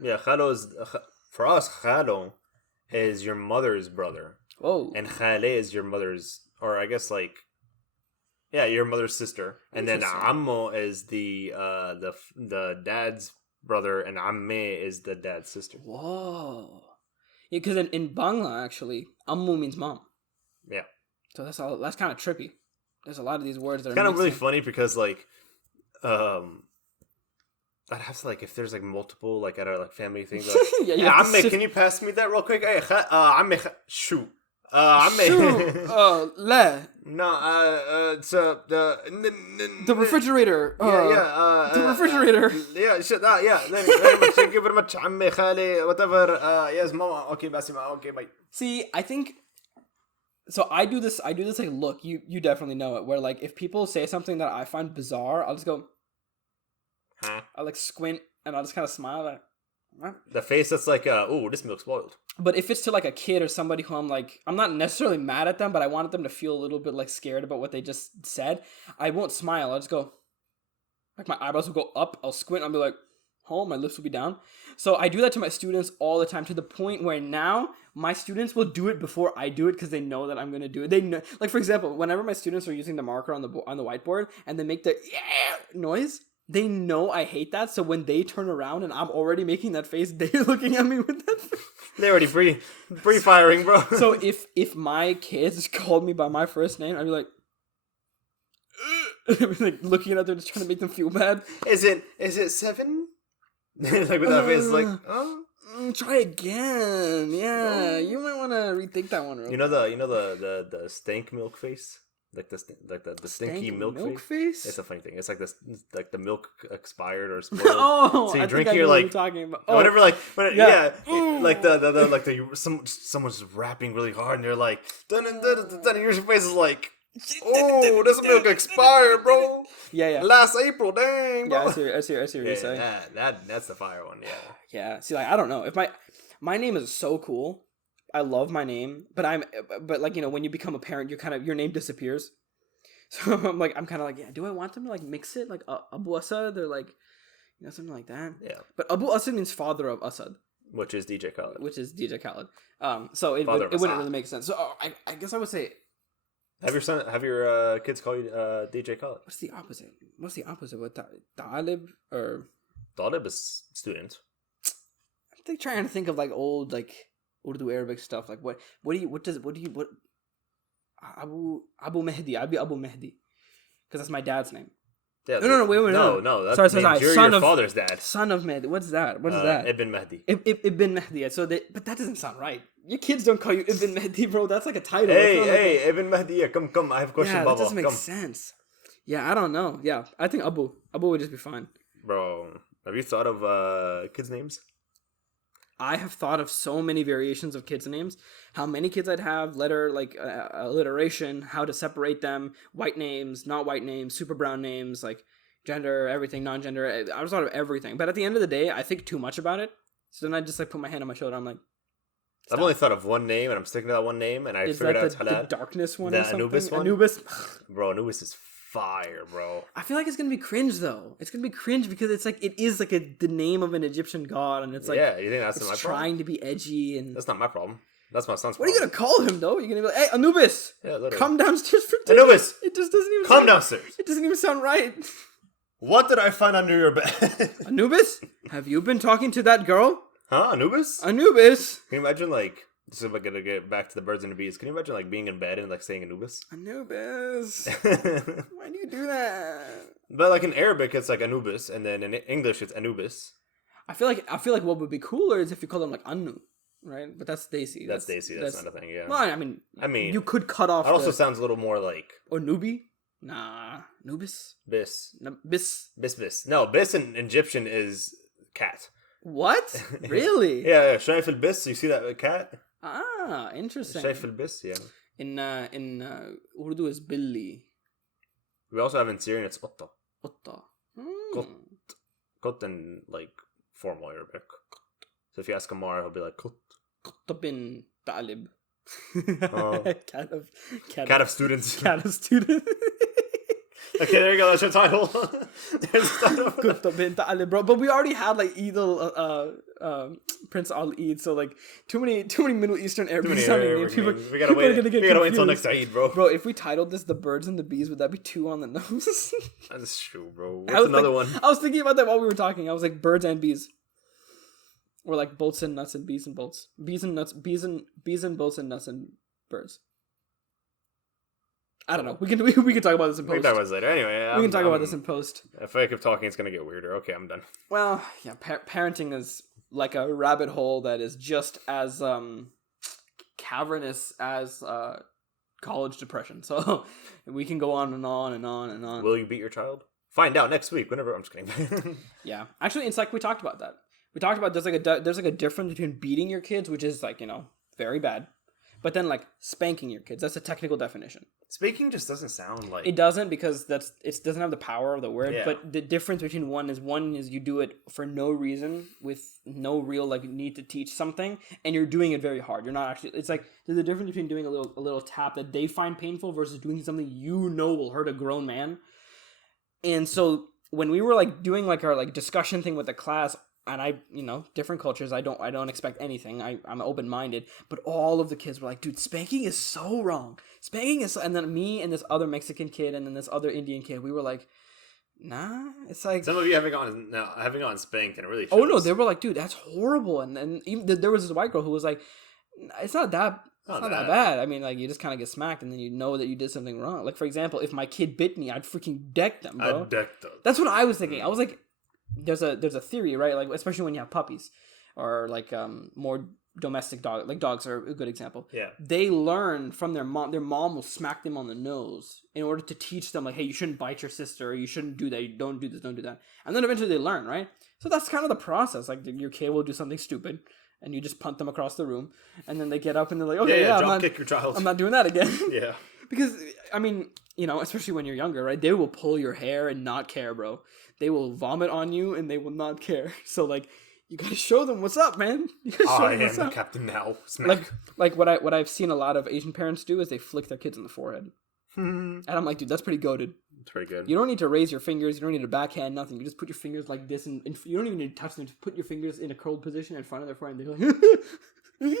Yeah, Khalo is for us. Khalo is your mother's brother. Oh. And Khale is your mother's, or I guess like, yeah, your mother's sister. And then Ammo is the dad's brother, and amme is the dad's sister. Whoa. Yeah, because in Bangla, actually, ammu means mom. Yeah. So that's kind of trippy. There's a lot of these words that It's are kind of really mixing. funny because, like, I'd have to, like, if there's, like, multiple, like, at a, like, family thing, like, Yeah, you hey, have to amme, sift- can you pass me that real quick? Hey, amme, shoot. Amme. Shoot, le. No, it's, the refrigerator. The refrigerator. Yeah, shit, yeah. Thank you very much, amme, khali, whatever. Yes, mama. Okay, Basima. Okay, bye. See, I think... So I do this like look, you definitely know it, where like if people say something that I find bizarre, I'll just go... Huh? I'll like squint and I'll just kind of smile like... Huh? The face that's like, oh, this milk's spoiled. But if it's to like a kid or somebody who I'm not necessarily mad at them, but I wanted them to feel a little bit like scared about what they just said, I won't smile. I'll just go, like my eyebrows will go up. I'll squint. I'll be like, oh, my lips will be down. So I do that to my students all the time, to the point where now my students will do it before I do it because they know that I'm gonna do it. They know, like for example, whenever my students are using the marker on the whiteboard and they make the noise. They know I hate that, so when they turn around and I'm already making that face, they're looking at me with that face. They're already pre-firing, bro. So if my kids called me by my first name, I'd be like... I'd be like looking at them, just trying to make them feel bad. Is it 7? Like with that face, like, oh. Try again. Yeah, you might want to rethink that one. You know the stank milk face. Like the stinky milk face. It's a funny thing. It's like this, like the milk expired or spoiled. Oh, so you I drink think it, you're what like you're talking about. Oh. Whatever, like like someone's rapping really hard, and you're like, dun, your face is like, oh, this milk expired, bro. Yeah. Last April, dang, bro. Yeah, I see what you're saying. That's the fire one. Yeah. Yeah. See, like I don't know if my name is so cool. I love my name, but like, you know, when you become a parent, your name disappears. So I'm kind of like, yeah, do I want them to like mix it like Abu Asad or like, you know, something like that? Yeah. But Abu Asad means father of Asad, which is DJ Khaled. So it wouldn't really make sense. So I guess I would say, have your kids call you DJ Khaled? What's the opposite? What Talib or Talib is student. I'm like trying to think of like old like Urdu Arabic stuff. Like what Abu Mehdi. I'd be Abu Mehdi because that's my dad's name. Yeah, no, wait. No. That Sorry. You're son your of father's dad. Son of Mehdi. What's that? What is that? Ibn Mehdi. Ibn Mehdi. So but that doesn't sound right. Your kids don't call you Ibn Mehdi, bro. That's like a title. Hey, Ibn Mehdi. Come. I have a question, yeah, Baba. That doesn't make sense. Yeah, I don't know. Yeah, I think Abu would just be fine. Bro, have you thought of kids' names? I have thought of so many variations of kids' names. How many kids I'd have, letter, like alliteration, how to separate them, white names, not white names, super brown names, like gender, everything, non-gender. I was thought of everything. But at the end of the day, I think too much about it. So then I just like put my hand on my shoulder. I'm like, stop. I've only thought of one name, and I'm sticking to that one name, and I figured out the darkness one the or something? Anubis one? Anubis. Bro, Anubis is fire, bro. I feel like it's gonna be cringe though. It's gonna be cringe because it's like it is like the name of an Egyptian god, and it's like, yeah, you think that's my problem? Trying to be edgy, and that's not my problem. That's my son's What problem. are you gonna call him though? You're gonna be like, hey, Anubis, Yeah, literally. come downstairs for dinner. Anubis, it just doesn't even come downstairs. It doesn't even sound right. What did I find under your bed? Anubis, have you been talking to that girl? Huh, Anubis? Anubis. Can you imagine like? This is gonna get back to the birds and the bees. Can you imagine like being in bed and like saying Anubis? Anubis. Why do you do that? But like in Arabic, it's like Anubis, and then in English, it's Anubis. I feel like what would be cooler is if you call them like Anu, right? But that's Desi. That's Desi. That's not a thing. Yeah. Well, I mean, you could cut off. It also sounds a little more like. Or Nubi? Nah, Nubis. Bis. No, bis. No, bis in Egyptian is cat. What? Really? Yeah. Shaif al bis. You see that cat? Ah, interesting. Shaif al bis. Yeah. In Urdu is Billy. We also have in Syrian it's Qutta. Qutta. Qut in like formal Arabic. So if you ask Amar, he'll be like Qut. Qutta bin Talib. Oh. Cat of students. Cat of students. Okay, there you go. That's your title. Gusto Bintale, bro. But we already had like Prince Al Eid, so like too many Middle Eastern Arabic sounding names. People we gotta wait. We gotta wait until next Eid, bro. Bro, if we titled this "The Birds and the Bees," would that be too on the nose? That's true, bro. What's another one? I was thinking about that while we were talking. I was like, birds and bees. Or like bolts and nuts and bees and bolts. Bees and bolts and nuts and birds. I don't know. We can talk about this in post. We can talk about this later. Anyway, we can talk about this in post. If I keep talking, it's gonna get weirder. Okay, I'm done. Well, yeah, parenting is like a rabbit hole that is just as cavernous as college depression. So we can go on and on and on and on. Will you beat your child? Find out next week. Whenever. I'm just kidding. Yeah, actually, it's like we talked about that. We talked about there's like a difference between beating your kids, which is like, very bad, but then like spanking your kids. That's a technical definition. Spanking just doesn't sound like it doesn't because it doesn't have the power of the word. Yeah. But the difference between one is you do it for no reason with no real like need to teach something, and you're doing it very hard. You're not actually. It's like there's a difference between doing a little tap that they find painful versus doing something will hurt a grown man. And so when we were like doing like our like discussion thing with the class. And I, different cultures, I don't expect anything. I'm open-minded. But all of the kids were like, dude, spanking is so wrong. Spanking is so... And then me and this other Mexican kid and then this other Indian kid, we were like, nah. It's like... Some of you haven't gotten spanked and it really shows. Oh, no, they were like, dude, that's horrible. And then even there was this white girl who was like, it's not that... It's not that bad. I mean, like, you just kind of get smacked and then you know that you did something wrong. Like, for example, if my kid bit me, I'd freaking deck them, bro. I'd deck them. That's what I was thinking. I was like... There's a theory, right? Like especially when you have puppies or like more domestic dogs. Like dogs are a good example. Yeah. They learn from their mom. Their mom will smack them on the nose in order to teach them like, hey, you shouldn't bite your sister. Or you shouldn't do that. You don't do this. Don't do that. And then eventually they learn, right? So that's kind of the process. Like your kid will do something stupid, and you just punt them across the room, and then they get up and they're like, okay, drop kick your child. I'm not doing that again. Yeah. Because I mean, especially when you're younger, right? They will pull your hair and not care, bro. They will vomit on you and they will not care. So like, you gotta show them what's up, man. You gotta show them what's the up. captain now. Smack. Like what I've seen a lot of Asian parents do is they flick their kids in the forehead. And I'm like, dude, that's pretty goated. It's pretty good. You don't need to raise your fingers. You don't need to backhand nothing. You just put your fingers like this, and you don't even need to touch them. Just put your fingers in a curled position in front of their forehead. And they're like,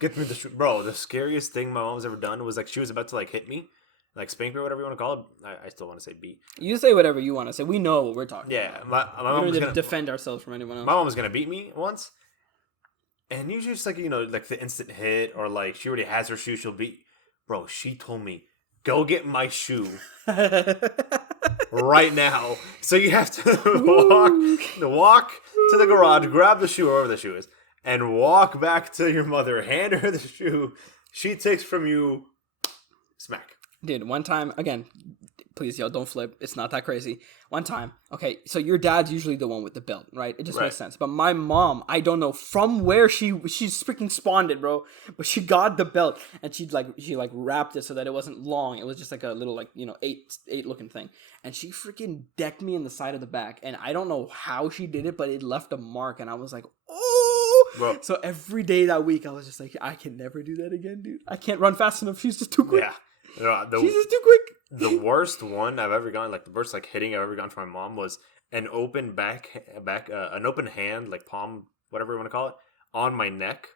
get me bro. The scariest thing my mom's ever done was like she was about to like hit me. Like spank or whatever you want to call it. I still want to say beat. You say whatever you want to say. We know what we're talking about. Yeah, my mom was going to defend ourselves from anyone else. My mom was going to beat me once. And usually it's like, like the instant hit or like she already has her shoe, she'll beat. Bro, she told me, go get my shoe right now. So you have to walk to the garage, grab the shoe, wherever the shoe is, and walk back to your mother, hand her the shoe. She takes from you, smack. Dude, one time, again, please, yo, don't flip. It's not that crazy. One time, okay, so your dad's usually the one with the belt, right? It just makes sense. But my mom, I don't know from where she's freaking spawned it, bro. But she got the belt and she wrapped it so that it wasn't long. It was just like a little eight looking thing. And she freaking decked me in the side of the back. And I don't know how she did it, but it left a mark. And I was like, oh. Bro. So every day that week, I was just like, I can never do that again, dude. I can't run fast enough. She's just too quick. Yeah. She's just too quick. The worst one I've ever gotten, like the worst hitting I've ever gotten from my mom was an open an open hand, like palm, whatever you want to call it, on my neck.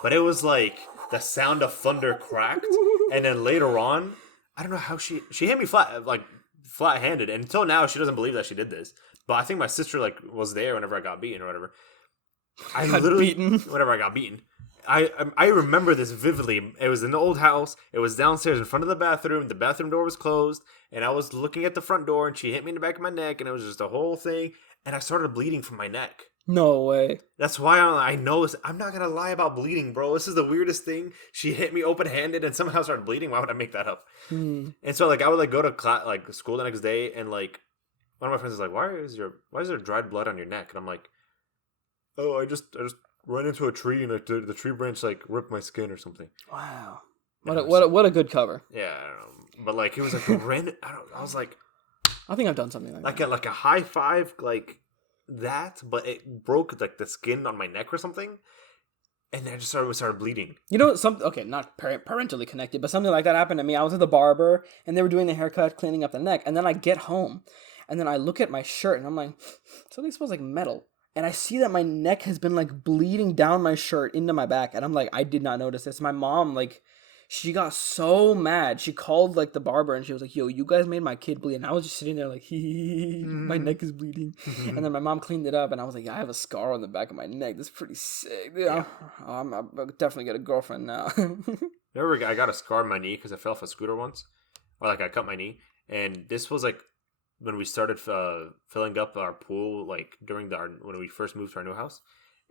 But it was like the sound of thunder cracked, and then later on, I don't know how she hit me flat-handed, and until now she doesn't believe that she did this. But I think my sister was there whenever I got beaten or whatever. Whenever I got beaten. I remember this vividly. It was in the old house. It was downstairs in front of the bathroom. The bathroom door was closed. And I was looking at the front door and she hit me in the back of my neck. And it was just a whole thing. And I started bleeding from my neck. No way. That's why I know this. I'm not going to lie about bleeding, bro. This is the weirdest thing. She hit me open-handed and somehow started bleeding. Why would I make that up? And so I would go to class, school the next day. And one of my friends is like, why is there dried blood on your neck? And I'm like, oh, I just ran into a tree and the tree branch ripped my skin or something. Wow, what a good cover. Yeah, I don't know, but it was a random. I was like, I think I've done something like that. Like a high five, that, but it broke the skin on my neck or something. And then I just started bleeding. You know, okay, not parentally connected, but something like that happened to me. I was at the barber, and they were doing the haircut, cleaning up the neck, and then I get home, and then I look at my shirt, and I'm like, something smells like metal. And I see that my neck has been, like, bleeding down my shirt into my back, and I'm like, I did not notice this. My mom, like, she got so mad. She called, like, the barber, and she was like, yo, you guys made my kid bleed. And I was just sitting there like, my neck is bleeding. And then my mom cleaned it up, and I was like, yeah, I have a scar on the back of my neck. This is pretty sick. Yeah. I'm definitely get a girlfriend now. Remember, I got a scar on my knee because I fell off a scooter once. Or, like, I cut my knee. And this was, like, when we started filling up our pool, like, when we first moved to our new house.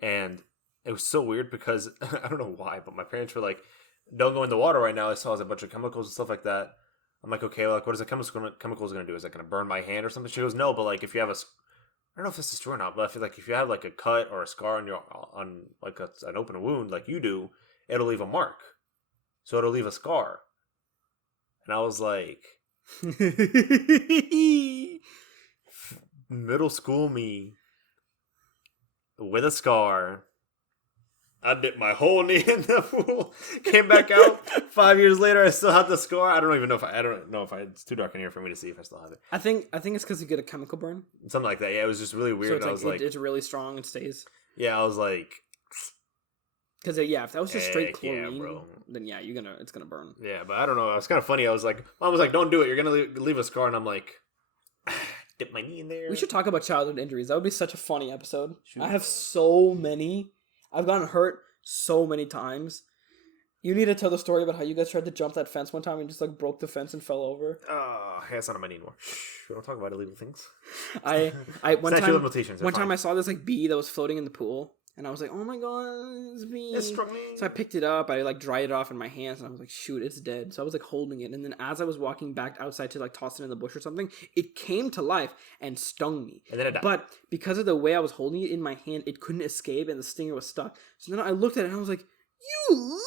And it was so weird because, I don't know why, but my parents were like, don't go in the water right now. I saw a bunch of chemicals and stuff like that. I'm like, okay, like, what is the chemicals going to do? Is it going to burn my hand or something? She goes, no, but like, if you have I don't know if this is true or not, but I feel like if you have like a cut or a scar on like an open wound, like you do, it'll leave a mark. So it'll leave a scar. And I was like, middle school me with a scar. I dipped my whole knee in the pool. Came back out 5 years later. I still have the scar. I don't know if it's too dark in here for me to see if I still have it. I think it's because you get a chemical burn. Something like that. Yeah, it was just really weird. So it's really strong and stays. Yeah, I was like, because if that was just straight chlorine, then it's gonna burn. Yeah, but I don't know. It was kind of funny. Mom was like, don't do it. You're gonna leave a scar, and I'm like, dip my knee in there. We should talk about childhood injuries. That would be such a funny episode. I have so many. I've gotten hurt so many times. You need to tell the story about how you guys tried to jump that fence one time and just like broke the fence and fell over. It's not on my knee anymore. We don't talk about illegal things. One time I saw this like bee that was floating in the pool, and I was like, oh my god, this bee. It's struggling. So I picked it up, I like dried it off in my hands, and I was like, shoot, it's dead. So I was like holding it, and then as I was walking back outside to like toss it in the bush or something, it came to life and stung me. And then it died. But because of the way I was holding it in my hand, it couldn't escape, and the stinger was stuck. So then I looked at it, and I was like, you little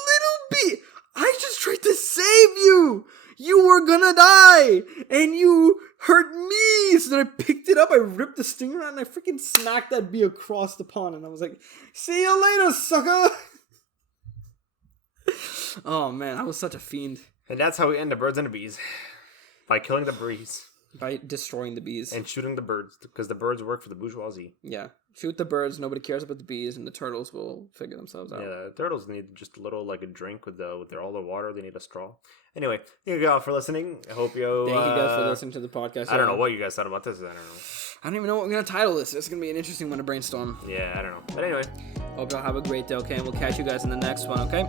bee, I just tried to save you. You were gonna die, and you hurt me. So then I picked it up, I ripped the stinger out, and I freaking smacked that bee across the pond. And I was like, see you later, sucker. Oh, man, I was such a fiend. And that's how we end the birds and the bees. By killing the bees. By destroying the bees. And shooting the birds, because the birds work for the bourgeoisie. Yeah. Shoot the birds, nobody cares about the bees, and the turtles will figure themselves out. Yeah, the turtles need just a little, like, a drink with all the water. They need a straw. Anyway, thank you all for listening. I hope you... Thank you guys for listening to the podcast. I don't know what you guys thought about this. I don't know. I don't even know what we're going to title this. It's going to be an interesting one to brainstorm. Yeah, I don't know. But anyway. Hope y'all have a great day, okay? And we'll catch you guys in the next one, okay?